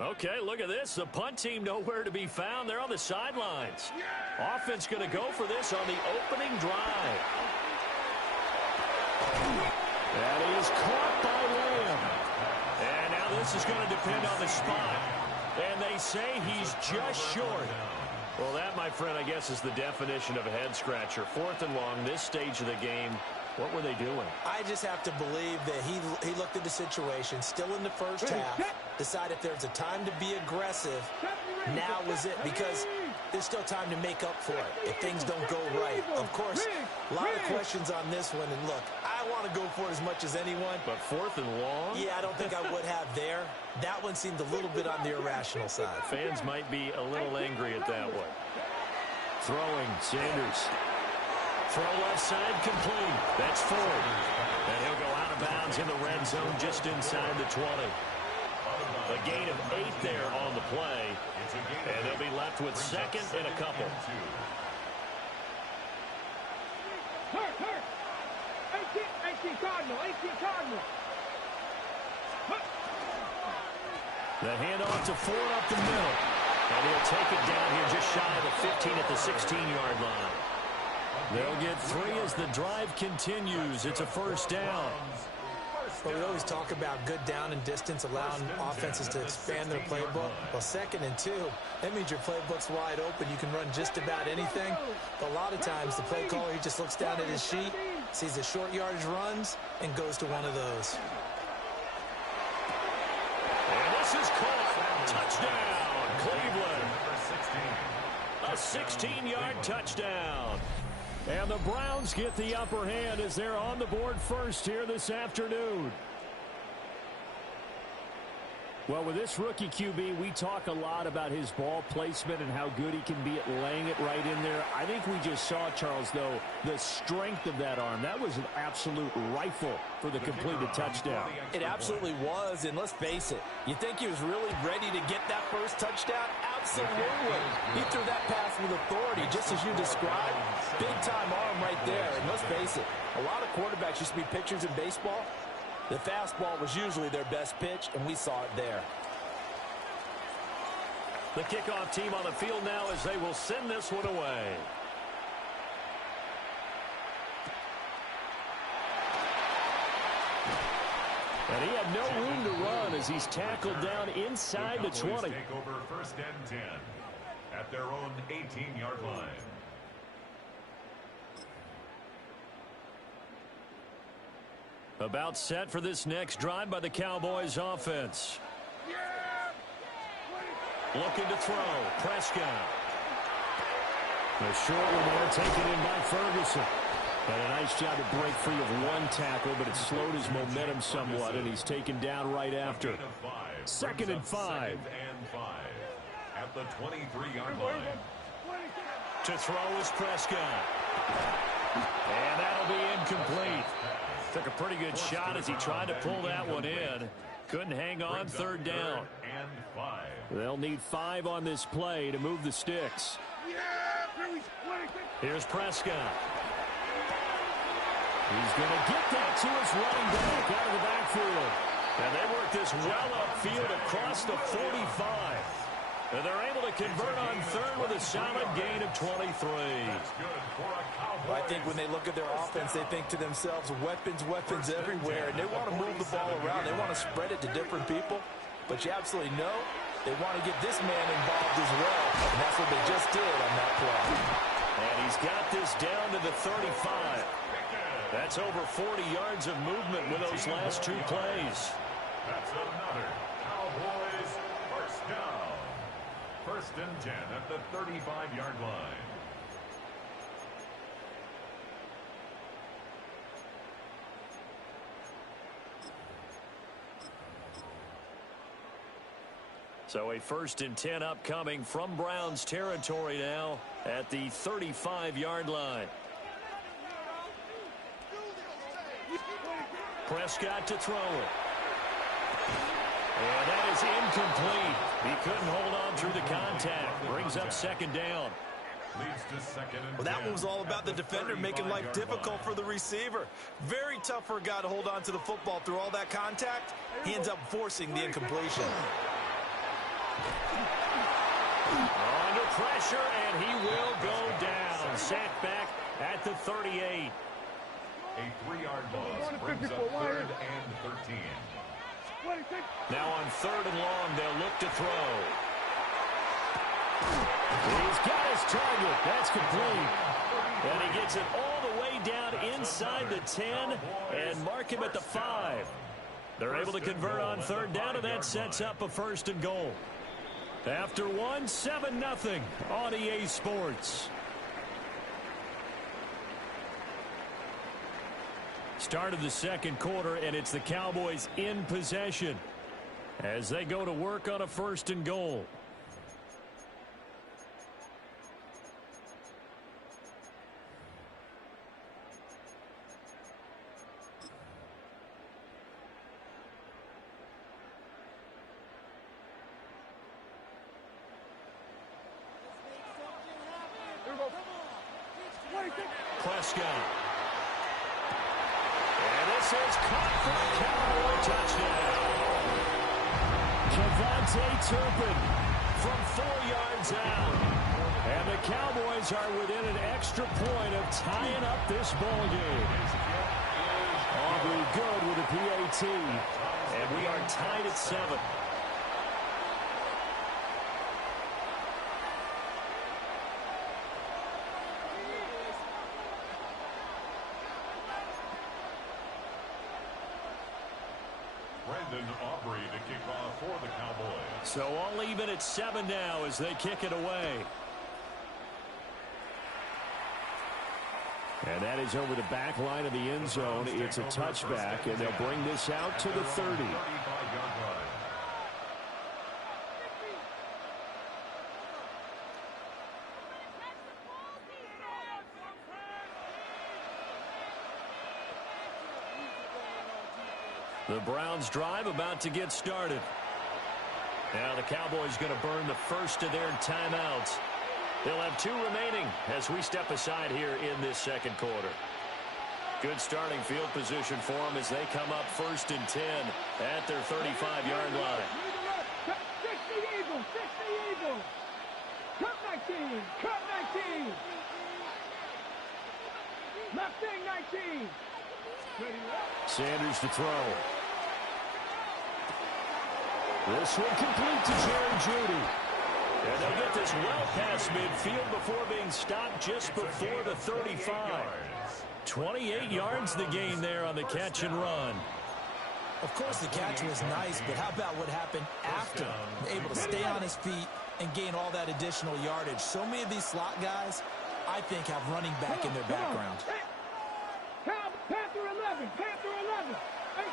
Okay, look at this. The punt team nowhere to be found. They're on the sidelines. Offense going to go for this on the opening drive. That is caught by Lamb. And now this is going to depend on the spot. And they say he's just short. Well, that, my friend, I guess is the definition of a head-scratcher. 4th and long, this stage of the game. What were they doing? I just have to believe that he looked at the situation, still in the first half, decided if there's a time to be aggressive, now was it, because there's still time to make up for it if things don't go right. Of course, a lot of questions on this one, and look, I want to go for it as much as anyone. But 4th and long? Yeah, I don't think I would have there. That one seemed a little bit on the irrational side. Fans might be a little angry at that one. Throwing, Sanders. Throw left side complete. That's Ford. And he'll go out of bounds in the red zone just inside the 20. A gain of 8 there on the play. And they'll be left with 2nd and a couple. 18 Cardinal, 18 Cardinal. The handoff to Ford up the middle. And he'll take it down here just shy of the 15 at the 16-yard line. They'll get 3 as the drive continues. It's a 1st down. Well, we always talk about good down and distance, allowing offenses to expand their playbook. Well, 2nd and 2, that means your playbook's wide open. You can run just about anything. But a lot of times, the play caller, he just looks down at his sheet, sees the short yardage runs, and goes to one of those. And this is caught. Touchdown, Cleveland. A 16-yard touchdown. And the Browns get the upper hand as they're on the board first here this afternoon. Well, with this rookie QB, we talk a lot about his ball placement and how good he can be at laying it right in there. I think we just saw, Charles, though, the strength of that arm. That was an absolute rifle for the completed touchdown. It absolutely was, and let's face it, you think he was really ready to get that first touchdown? Absolutely. He threw that pass with authority, just as you described. Big-time arm right there, and let's face it, a lot of quarterbacks used to be pitchers in baseball. The fastball was usually their best pitch, and we saw it there. The kickoff team on the field now as they will send this one away. And he had no room to run as he's tackled down inside the 20. Take over 1st and 10 at their own 18-yard line. About set for this next drive by the Cowboys offense. Looking to throw. Prescott. A short one there taken in by Ferguson. And a nice job to break free of one tackle, but it slowed his momentum somewhat, and he's taken down right after. 2nd and 5. At the 23-yard line. To throw is Prescott. And that'll be incomplete. Took a pretty good shot as he tried to pull that one in. Couldn't hang on. 3rd down. They'll need 5 on this play to move the sticks. Here's Prescott. He's going to get that to his running back out of the backfield. And they work this well upfield across the 45. And they're able to convert on 3rd with a solid gain of 23. Well, I think when they look at their offense, they think to themselves, weapons, weapons everywhere. And they want to move the ball around. They want to spread it to different people. But you absolutely know they want to get this man involved as well. And that's what they just did on that play. And he's got this down to the 35. That's over 40 yards of movement with those last two plays. That's another Cowboys first down. 1st and 10 at the 35-yard line. So a 1st and 10 upcoming from Browns territory now at the 35-yard line. Prescott to throw it. And that is incomplete. He couldn't hold on through the contact. Brings up 2nd down. Well, that one was all about the defender making life difficult for the receiver. Very tough for a guy to hold on to the football through all that contact. He ends up forcing the incompletion. Under pressure, and he will go down. Sacked back at the 38. A 3-yard loss brings up 3rd and 13. Now on 3rd and long, they'll look to throw. He's got his target. That's complete. And he gets it all the way down inside the 10 and mark him at the 5. They're able to convert on 3rd down, and that sets up a 1st and goal. After one, 7-0 on EA Sports. Start of the 2nd quarter, and it's the Cowboys in possession as they go to work on a 1st and goal. Prescott. And this is caught for a Cowboy touchdown. Devontae Turpin from 4 yards out. And the Cowboys are within an extra point of tying up this ball game. Aubrey good with a PAT. And we are tied at 7. Aubrey to kick off for the Cowboys. So all even at 7 now as they kick it away. And that is over the back line of the end zone. It's a touchback, and they'll bring this out to the 30. The Browns drive about to get started. Now the Cowboys going to burn the first of their timeouts. They'll have 2 remaining as we step aside here in this 2nd quarter. Good starting field position for them as they come up 1st and 10 at their 35-yard line. 60 Eagles, 60 Eagles. Cut 19, cut 19. Left thing 19. Sanders to throw. This one complete to Jerry Jeudy. And they get this well past midfield before being stopped just before the 35. 28 yards the gain there on the catch and run. Of course, the catch was nice, but how about what happened after? Able to stay on his feet and gain all that additional yardage. So many of these slot guys, I think, have running back in their background. Panther 11, Panther 11,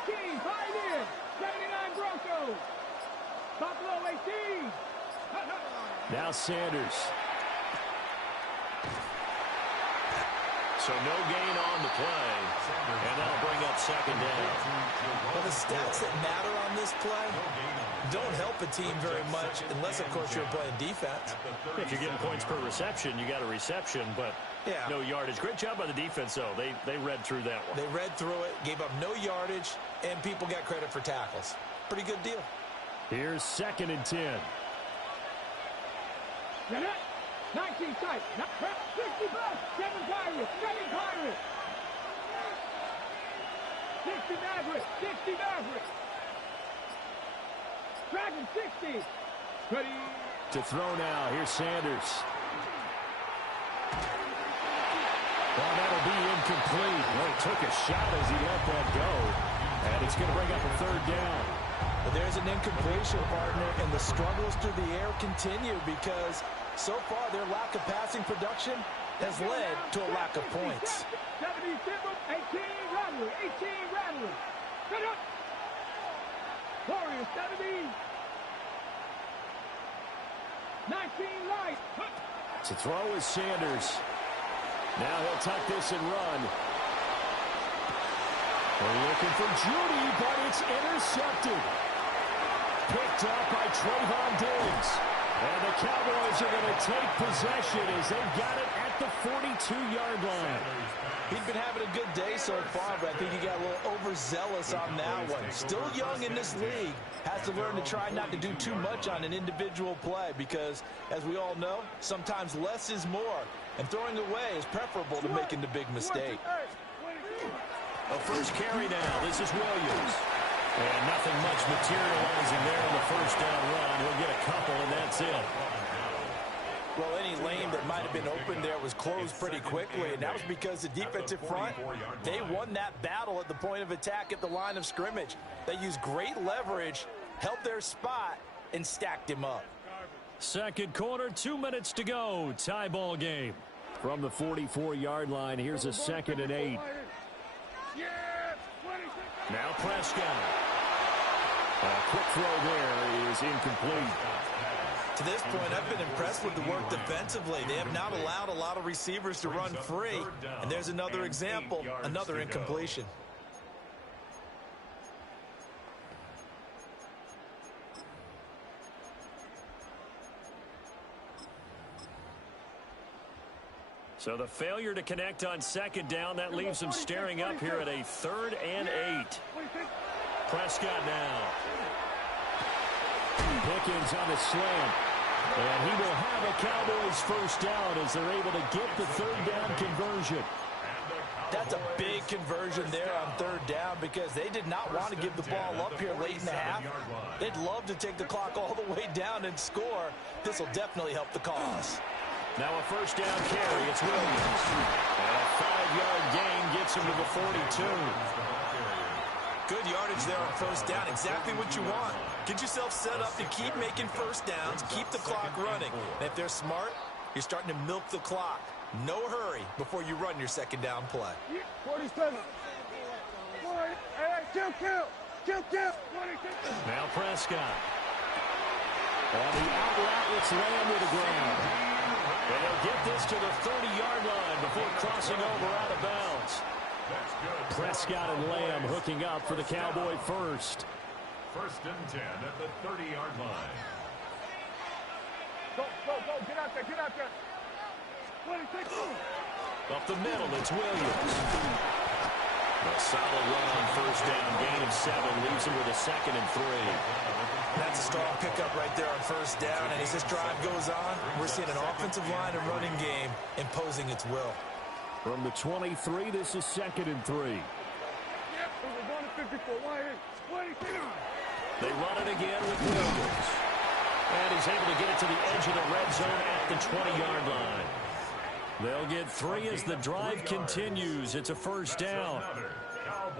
18, Pioneer, 79 Broncos, Buffalo 18. Now Sanders. So no gain on the play, and that'll bring up 2nd down. Well, the stats that matter on this play don't help a team very much unless, of course, you're playing defense. If you're getting points per reception, you got a reception, but no yardage. Great job by the defense, though. They read through that one. They read through it, gave up no yardage, and people got credit for tackles. Pretty good deal. Here's 2nd and 10. 19 tight, 60 bucks, 7 Pirates, 7 Pirates. 60 Mavericks, 60 Mavericks. Dragon 60. Ready. To throw now, here's Sanders. Well, that'll be incomplete. Great took a shot as he let that go. And it's going to bring up a third down. Well, there's an incompletion, partner, and the struggles through the air continue because so far their lack of passing production has led to a lack of points. 17, 18, Rattler, 18, Rattler. Get up. Warriors, 17. 19, Light. To throw is Sanders. Now he'll tuck this and run. They're looking for Judy, but it's intercepted. Picked up by Trayvon Diggs. And the Cowboys are going to take possession as they've got it at the 42-yard line. He's been having a good day so far, but I think he got a little overzealous on that one. Still young in this league. Has to learn to try not to do too much on an individual play because, as we all know, sometimes less is more. And throwing away is preferable to making the big mistake. A first carry now. This is Williams. And nothing much materializing there in the first down run. He'll get a couple, and that's it. Well, any lane that might have been open there was closed pretty quickly, and that was because the defensive front, they won that battle at the point of attack at the line of scrimmage. They used great leverage, held their spot, and stacked him up. Second quarter, 2 minutes to go. Tie ball game. From the 44-yard line, here's a 2nd and 8. Now Prescott. A quick throw there is incomplete. To this point, I've been impressed with the work defensively. They have not allowed a lot of receivers to run free. And there's another example, another incompletion. So the failure to connect on second down, that leaves them staring up here at a 3rd and 8. Prescott now. Pickens on the slant. And he will have a Cowboys first down as they're able to get the 3rd down conversion. That's a big conversion there on 3rd down because they did not want to give the ball up here late in the half. They'd love to take the clock all the way down and score. This will definitely help the cause. Now a first down carry. It's Williams. And a 5-yard gain gets him to the 42. Good yardage there on first down. Exactly what you want. Get yourself set up to keep making first downs, keep the clock running. And if they're smart, you're starting to milk the clock. No hurry before you run your second down play. 47. Kill. Now Prescott. On the out route, it's Lamb with the ground. And he'll get this to the 30-yard line before crossing over out of bounds. Prescott and Lamb hooking up for the Cowboy first. 1st and 10 at the 30-yard line. Go. Get out there. 26. Up the middle, it's Williams. A solid run on first down. Gain of 7 leaves him with a 2nd and 3. That's a strong pickup right there on first down. And as this drive goes on, we're seeing an offensive line and running game imposing its will. From the 23, this is 2nd and 3. They run it again with Williams. And he's able to get it to the edge of the red zone at the 20-yard line. They'll get 3 as the drive continues. It's a first down.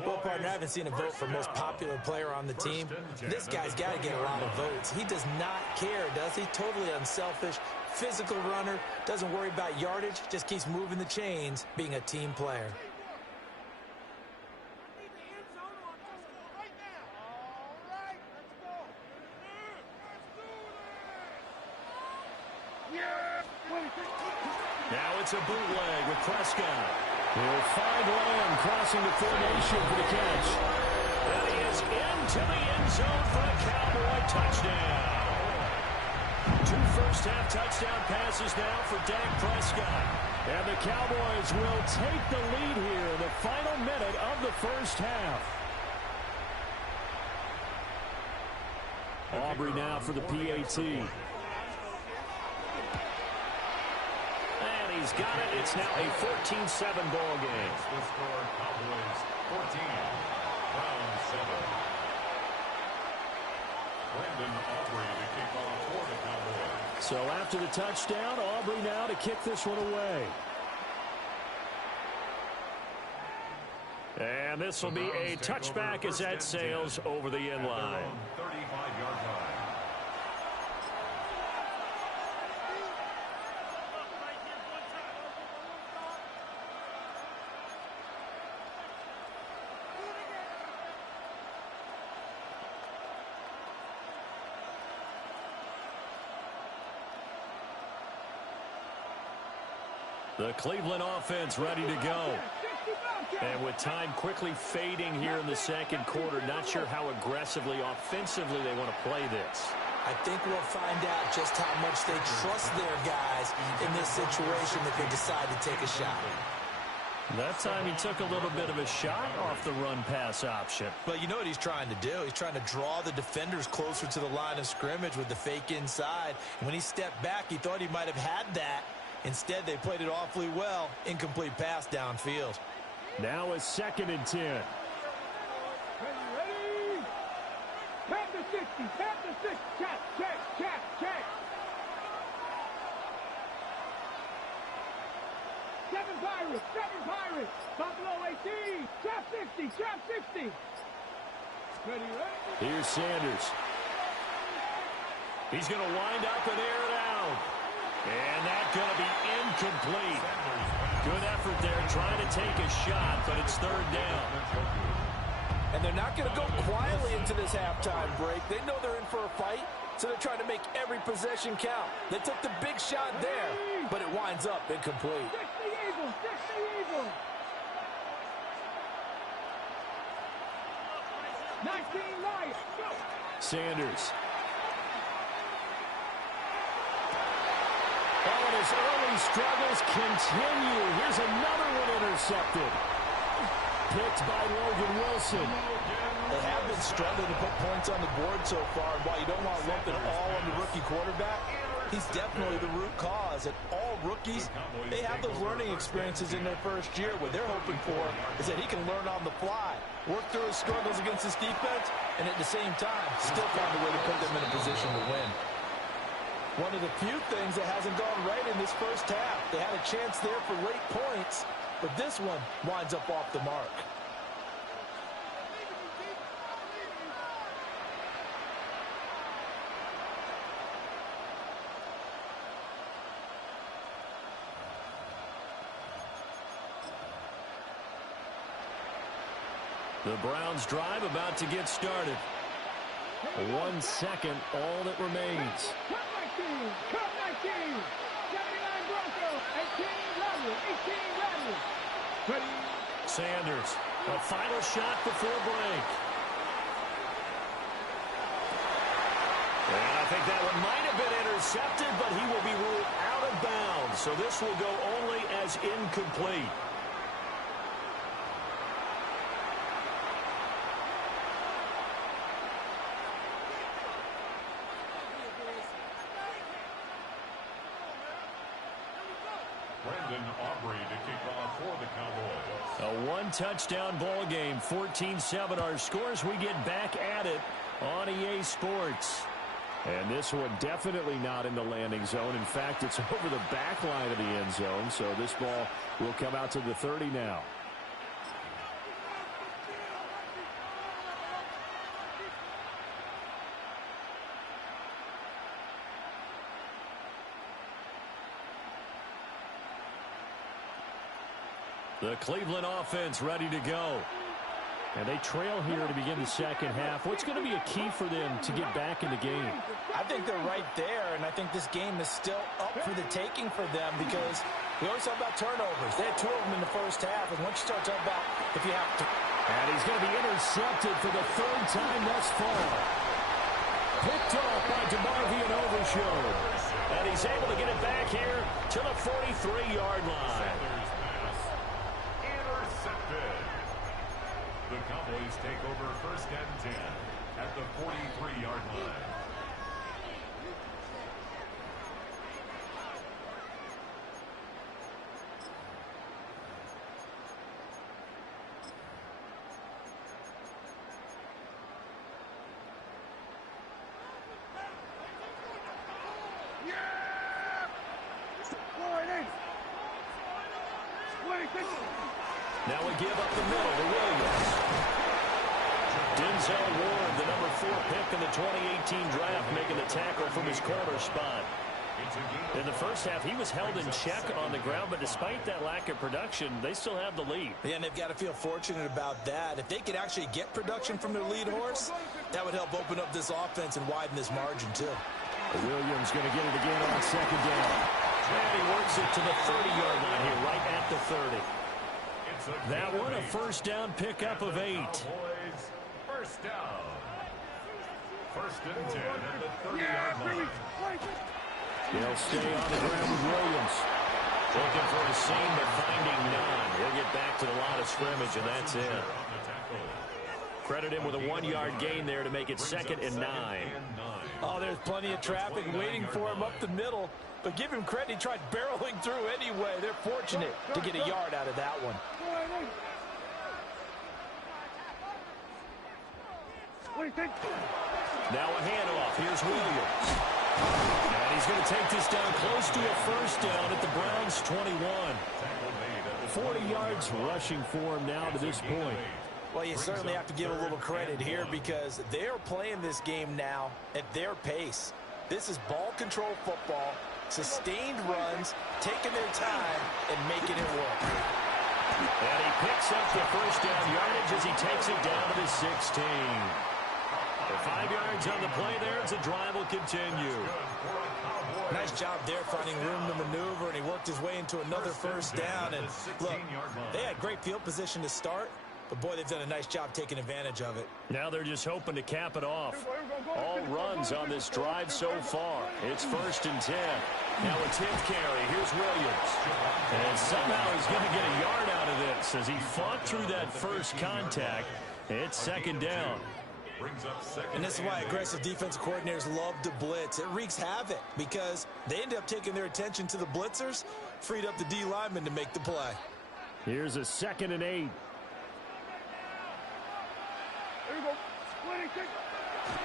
Well, partner, I haven't seen a vote for most popular player on the team. This guy's got to get a lot of votes. He does not care, does he? Totally unselfish, physical runner, doesn't worry about yardage, just keeps moving the chains, being a team player. Now it's a bootleg with Prescott. He'll find Lamb crossing the formation for the catch. And he is into the end zone for the Cowboy touchdown. 2 first-half touchdown passes now for Dak Prescott. And the Cowboys will take the lead here in the final minute of the first half. Aubrey now for the PAT. And he's got it. It's now a 14-7 ball game. The score, Cowboys 14, Browns 7. Brandon Aubrey to kick off for the Cowboys. So after the touchdown, Aubrey now to kick this one away. And this will be a touchback as that sails over the end line. 35-yard line. The Cleveland offense ready to go. And with time quickly fading here in the second quarter, not sure how aggressively, offensively they want to play this. I think we'll find out just how much they trust their guys in this situation if they decide to take a shot. That time he took a little bit of a shot off the run-pass option. But you know what he's trying to do? He's trying to draw the defenders closer to the line of scrimmage with the fake inside. And when he stepped back, he thought he might have had that. Instead, they played it awfully well. Incomplete pass downfield. Now a 2nd and 10. Ready? Tap the 60, tap the 6. Check. 7 Pirates. Buffalo 18. Trap 60. Ready? Here's Sanders. He's going to wind up and air it out. And that's going to be incomplete. Good effort there, trying to take a shot, but it's 3rd down. And they're not going to go quietly into this halftime break. They know they're in for a fight, so they're trying to make every possession count. They took the big shot there, but it winds up incomplete. 60 Eagles. 19 Lions. Go. Sanders. And his early struggles continue. Here's another one intercepted. Picked by Logan Wilson. They have been struggling to put points on the board so far. And while you don't want to lump it all on the rookie quarterback, he's definitely the root cause. And all rookies, they have those learning experiences in their first year. What they're hoping for is that he can learn on the fly, work through his struggles against this defense, and at the same time, still find a way to put them in a position to win. One of the few things that hasn't gone right in this first half. They had a chance there for late points, but this one winds up off the mark. The Browns drive about to get started. 1 second, all that remains. Cut 19. 79 Broncos. 18 Rebels. Ready? Sanders, a final shot before break. And I think that one might have been intercepted, but he will be ruled out of bounds. So this will go only as incomplete. A one-touchdown ball game, 14-7 our scores. We get back at it on EA Sports. And this one definitely not in the landing zone. In fact, it's over the back line of the end zone. So this ball will come out to the 30 now. The Cleveland offense ready to go. And they trail here to begin the second half. What's going to be a key for them to get back in the game? I think they're right there, and I think this game is still up for the taking for them because we always talk about turnovers. They had 2 of them in the first half, and once you start talking about if you have to. And he's going to be intercepted for the 3rd time thus far. Picked off by DeMarvion Overshown. And he's able to get it back here to the 43-yard line. The Cowboys take over 1st and 10 at the 43-yard line. Now we give up the middle to Williams. Denzel Ward, the number 4 pick in the 2018 draft, making the tackle from his corner spot. In the first half, he was held in check on the ground, but despite that lack of production, they still have the lead. Yeah, and they've got to feel fortunate about that. If they could actually get production from their lead horse, that would help open up this offense and widen this margin, too. Williams going to get it again on second down. And he works it to the 30-yard line here, right at the 30. That one, a first down pickup of 8. First down. First and 10 at the 30-yard line. They'll stay on the ground with Williams. Looking for a seam, but finding none. He'll get back to the line of scrimmage, and that's it. Credit him with a 1-yard gain there to make it 2nd and 9. Oh, there's plenty of traffic waiting for him up the middle. But give him credit, he tried barreling through anyway. They're fortunate to get a yard out of that one. Now a handoff. Here's Williams. And he's going to take this down close to a first down at the Browns' 21. 40 yards rushing for him now to this point. Well, you certainly have to give a little credit here because they're playing this game now at their pace. This is ball control football, sustained runs, taking their time, and making it work. And he picks up the first down yardage as he takes it down to the 16. The 5 yards on the play there as the drive will continue. Nice job there finding room to maneuver, and he worked his way into another first down. And look, they had great field position to start, but boy, they've done a nice job taking advantage of it. Now they're just hoping to cap it off. All runs on this drive so far. It's 1st and 10. Now a 10th carry. Here's Williams. And somehow he's going to get a yard out of this as he fought through that first contact. It's 2nd down. And this is why aggressive defensive coordinators love to blitz. It wreaks havoc because they end up taking their attention to the blitzers, freed up the D lineman to make the play. Here's a 2nd and 8.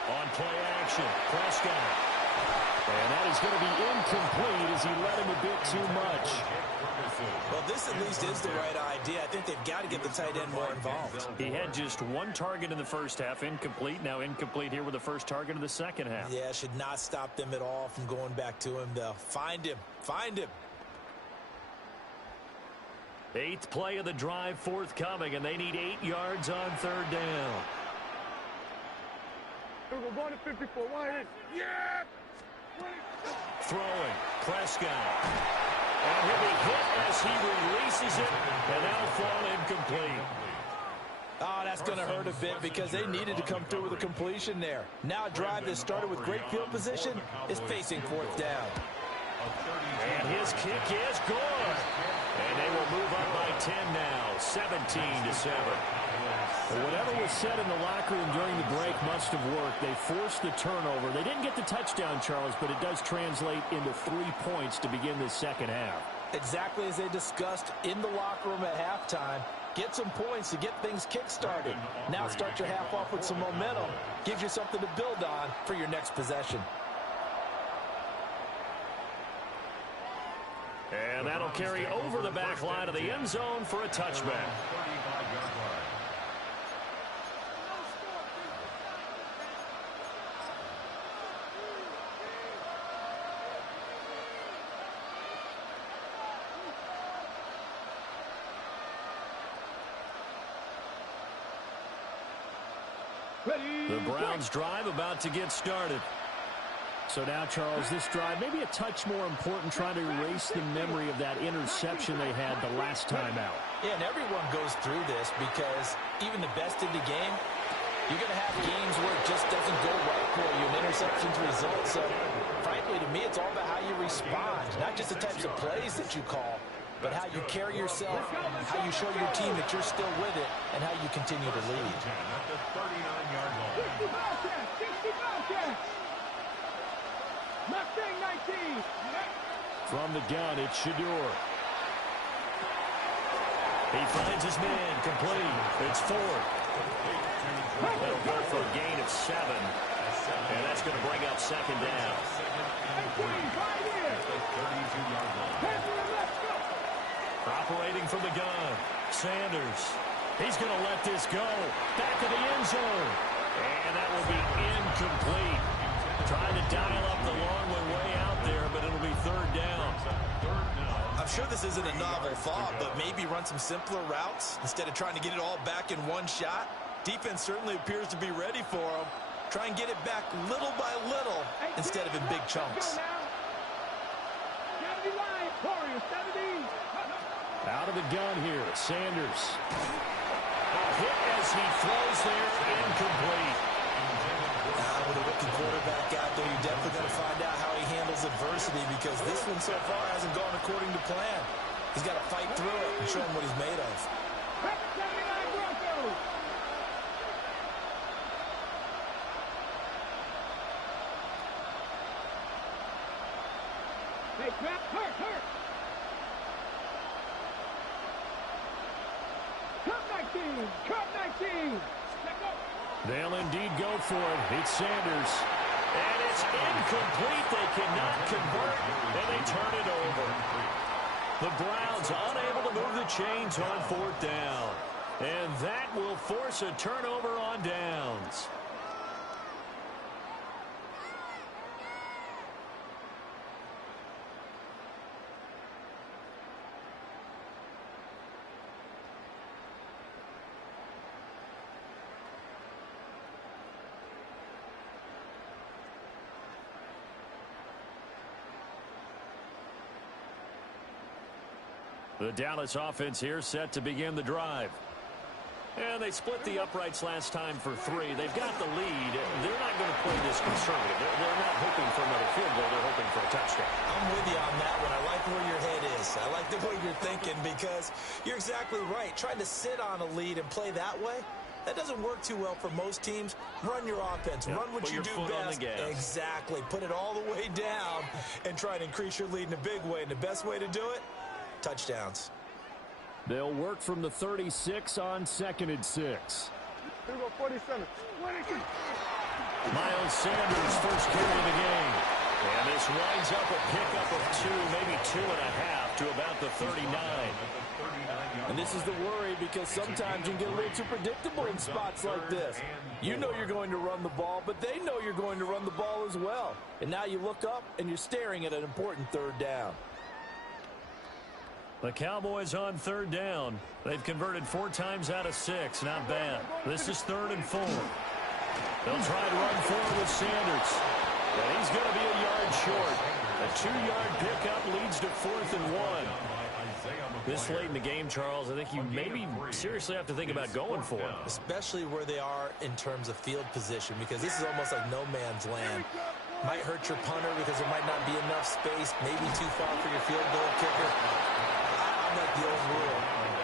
On play action, Prescott. And that is going to be incomplete as he let him a bit too much. Well, this at least is the right idea. I think they've got to get the tight end more involved. He had just 1 target in the first half, incomplete. Now incomplete here with the first target of the second half. Yeah, should not stop them at all from going back to him, though. Find him. Find him. 8th play of the drive forthcoming, and they need 8 yards on 3rd down. We're going to 54. Yeah! Throwing, Prescott. And he'll be hit as he releases it, and that'll fall incomplete. Oh, that's going to hurt a bit because they needed to come through with a completion there. Now a drive that started with great field position is facing 4th down. And his kick is good. And they will move up by 10 now, 17-7. Well, whatever was said in the locker room during the break must have worked. They forced the turnover. They didn't get the touchdown, Charles, but it does translate into 3 points to begin the second half. Exactly as they discussed in the locker room at halftime. Get some points to get things kick-started. Now start your half off with some momentum. Gives you something to build on for your next possession. And that'll carry over the back line of the end zone for a touchback. The Browns drive about to get started. So now, Charles, this drive may be a touch more important, trying to erase the memory of that interception they had the last time out. Yeah, and everyone goes through this because even the best in the game, you're going to have games where it just doesn't go right for you, and interceptions result. So, frankly, to me, it's all about how you respond, not just the types of plays that you call, but how you carry yourself, how you show your team that you're still with it, and how you continue to lead. Mustang 19. From the gun, it's Shedure. He finds his man, complete. It's 4. That'll go for a gain of 7. And that's going to bring up 2nd down. Operating from the gun, Sanders. He's going to let this go. Back of the end zone. And that will be incomplete. Trying to dial up the long way out there, but it'll be third down. I'm sure this isn't a novel thought, but maybe run some simpler routes instead of trying to get it all back in one shot. Defense certainly appears to be ready for him. Try and get it back little by little instead of in big chunks. Out of the gun here, Sanders. A hit as he throws there, incomplete. With a rookie quarterback out there, you're definitely going to find out how he handles adversity, because this one so far hasn't gone according to plan. He's got to fight through it and show him what he's made of. Hey, crap, hurt. Cut 19. They'll indeed go for it. It's Sanders. And it's incomplete. They cannot convert, and they turn it over. The Browns unable to move the chains on fourth down. And that will force a turnover on downs. The Dallas offense here set to begin the drive. And they split the uprights last time for 3. They've got the lead. They're not going to play this conservative. They're not hoping for another field goal. They're hoping for a touchdown. I'm with you on that one. I like where your head is. I like the way you're thinking, because you're exactly right. Trying to sit on a lead and play that way, that doesn't work too well for most teams. Run your offense. Run what you do best. Exactly. Put it all the way down and try and increase your lead in a big way. And the best way to do it, touchdowns. They'll work from the 36 on 2nd and 6. Here we go, 47. Miles Sanders, first carry of the game. And this winds up a pickup of 2, maybe 2.5 to about the 39. And this is the worry, because sometimes you can get a little too predictable in spots like this. You know you're going to run the ball, but they know you're going to run the ball as well. And now you look up and you're staring at an important third down. The Cowboys on third down. They've converted 4 times out of 6. Not bad. This is 3rd and 4. They'll try to run forward with Sanders. And he's going to be a yard short. A 2-yard pickup leads to 4th and 1. This late in the game, Charles, I think you maybe seriously have to think about going for it. Especially where they are in terms of field position, because this is almost like no man's land. Might hurt your punter because there might not be enough space, maybe too far for your field goal kicker. Like the old rule,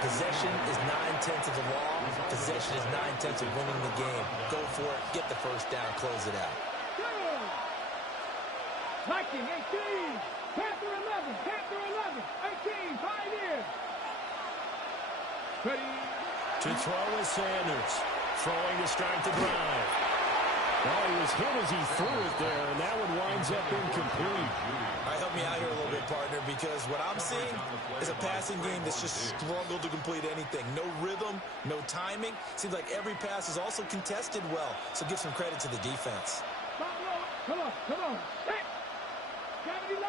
possession is 9/10 of the law. Possession is 9/10 of winning the game. Go for it, get the first down, close it out. Viking 18, Panther 11, 18, Pioneers. Ready. To throw is Sanders, throwing to start the drive. Well, he was hit as he threw it there, and that one winds up incomplete. All right, help me out here a little bit, partner, because what I'm seeing is a passing game that's just struggled to complete anything. No rhythm, no timing. Seems like every pass is also contested well, so give some credit to the defense. Come on. Hey. 79,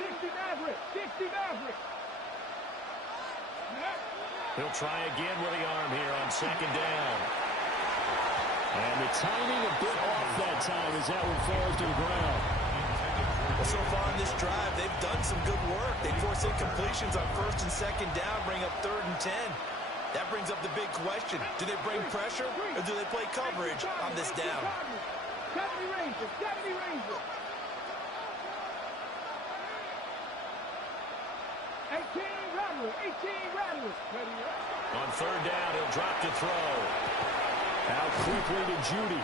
60 Maverick. He'll try again with the arm here on 2nd down. And the timing a bit off that time as that one falls to the ground. Well, so far in this drive, they've done some good work. They force incompletions on 1st and 2nd down, bring up 3rd and 10. That brings up the big question. Do they bring pressure, or do they play coverage on this down? 70 Rangers. 18 Rattlers. On 3rd down, he'll drop to throw. Out quickly to Judy.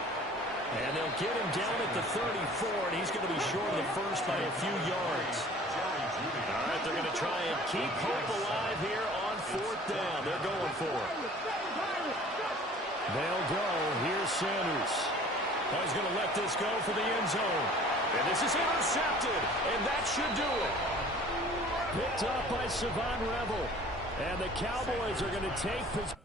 And they'll get him down at the 34, and he's going to be short of the first by a few yards. All right, they're going to try and keep hope alive here on 4th down. They're going for it. They'll go. Here's Sanders. Oh, he's going to let this go for the end zone. And this is intercepted, and that should do it. Picked up by Savon Revel. And the Cowboys are going to take possession.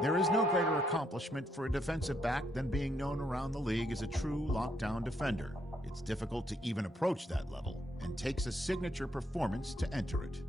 There is no greater accomplishment for a defensive back than being known around the league as a true lockdown defender. It's difficult to even approach that level and takes a signature performance to enter it.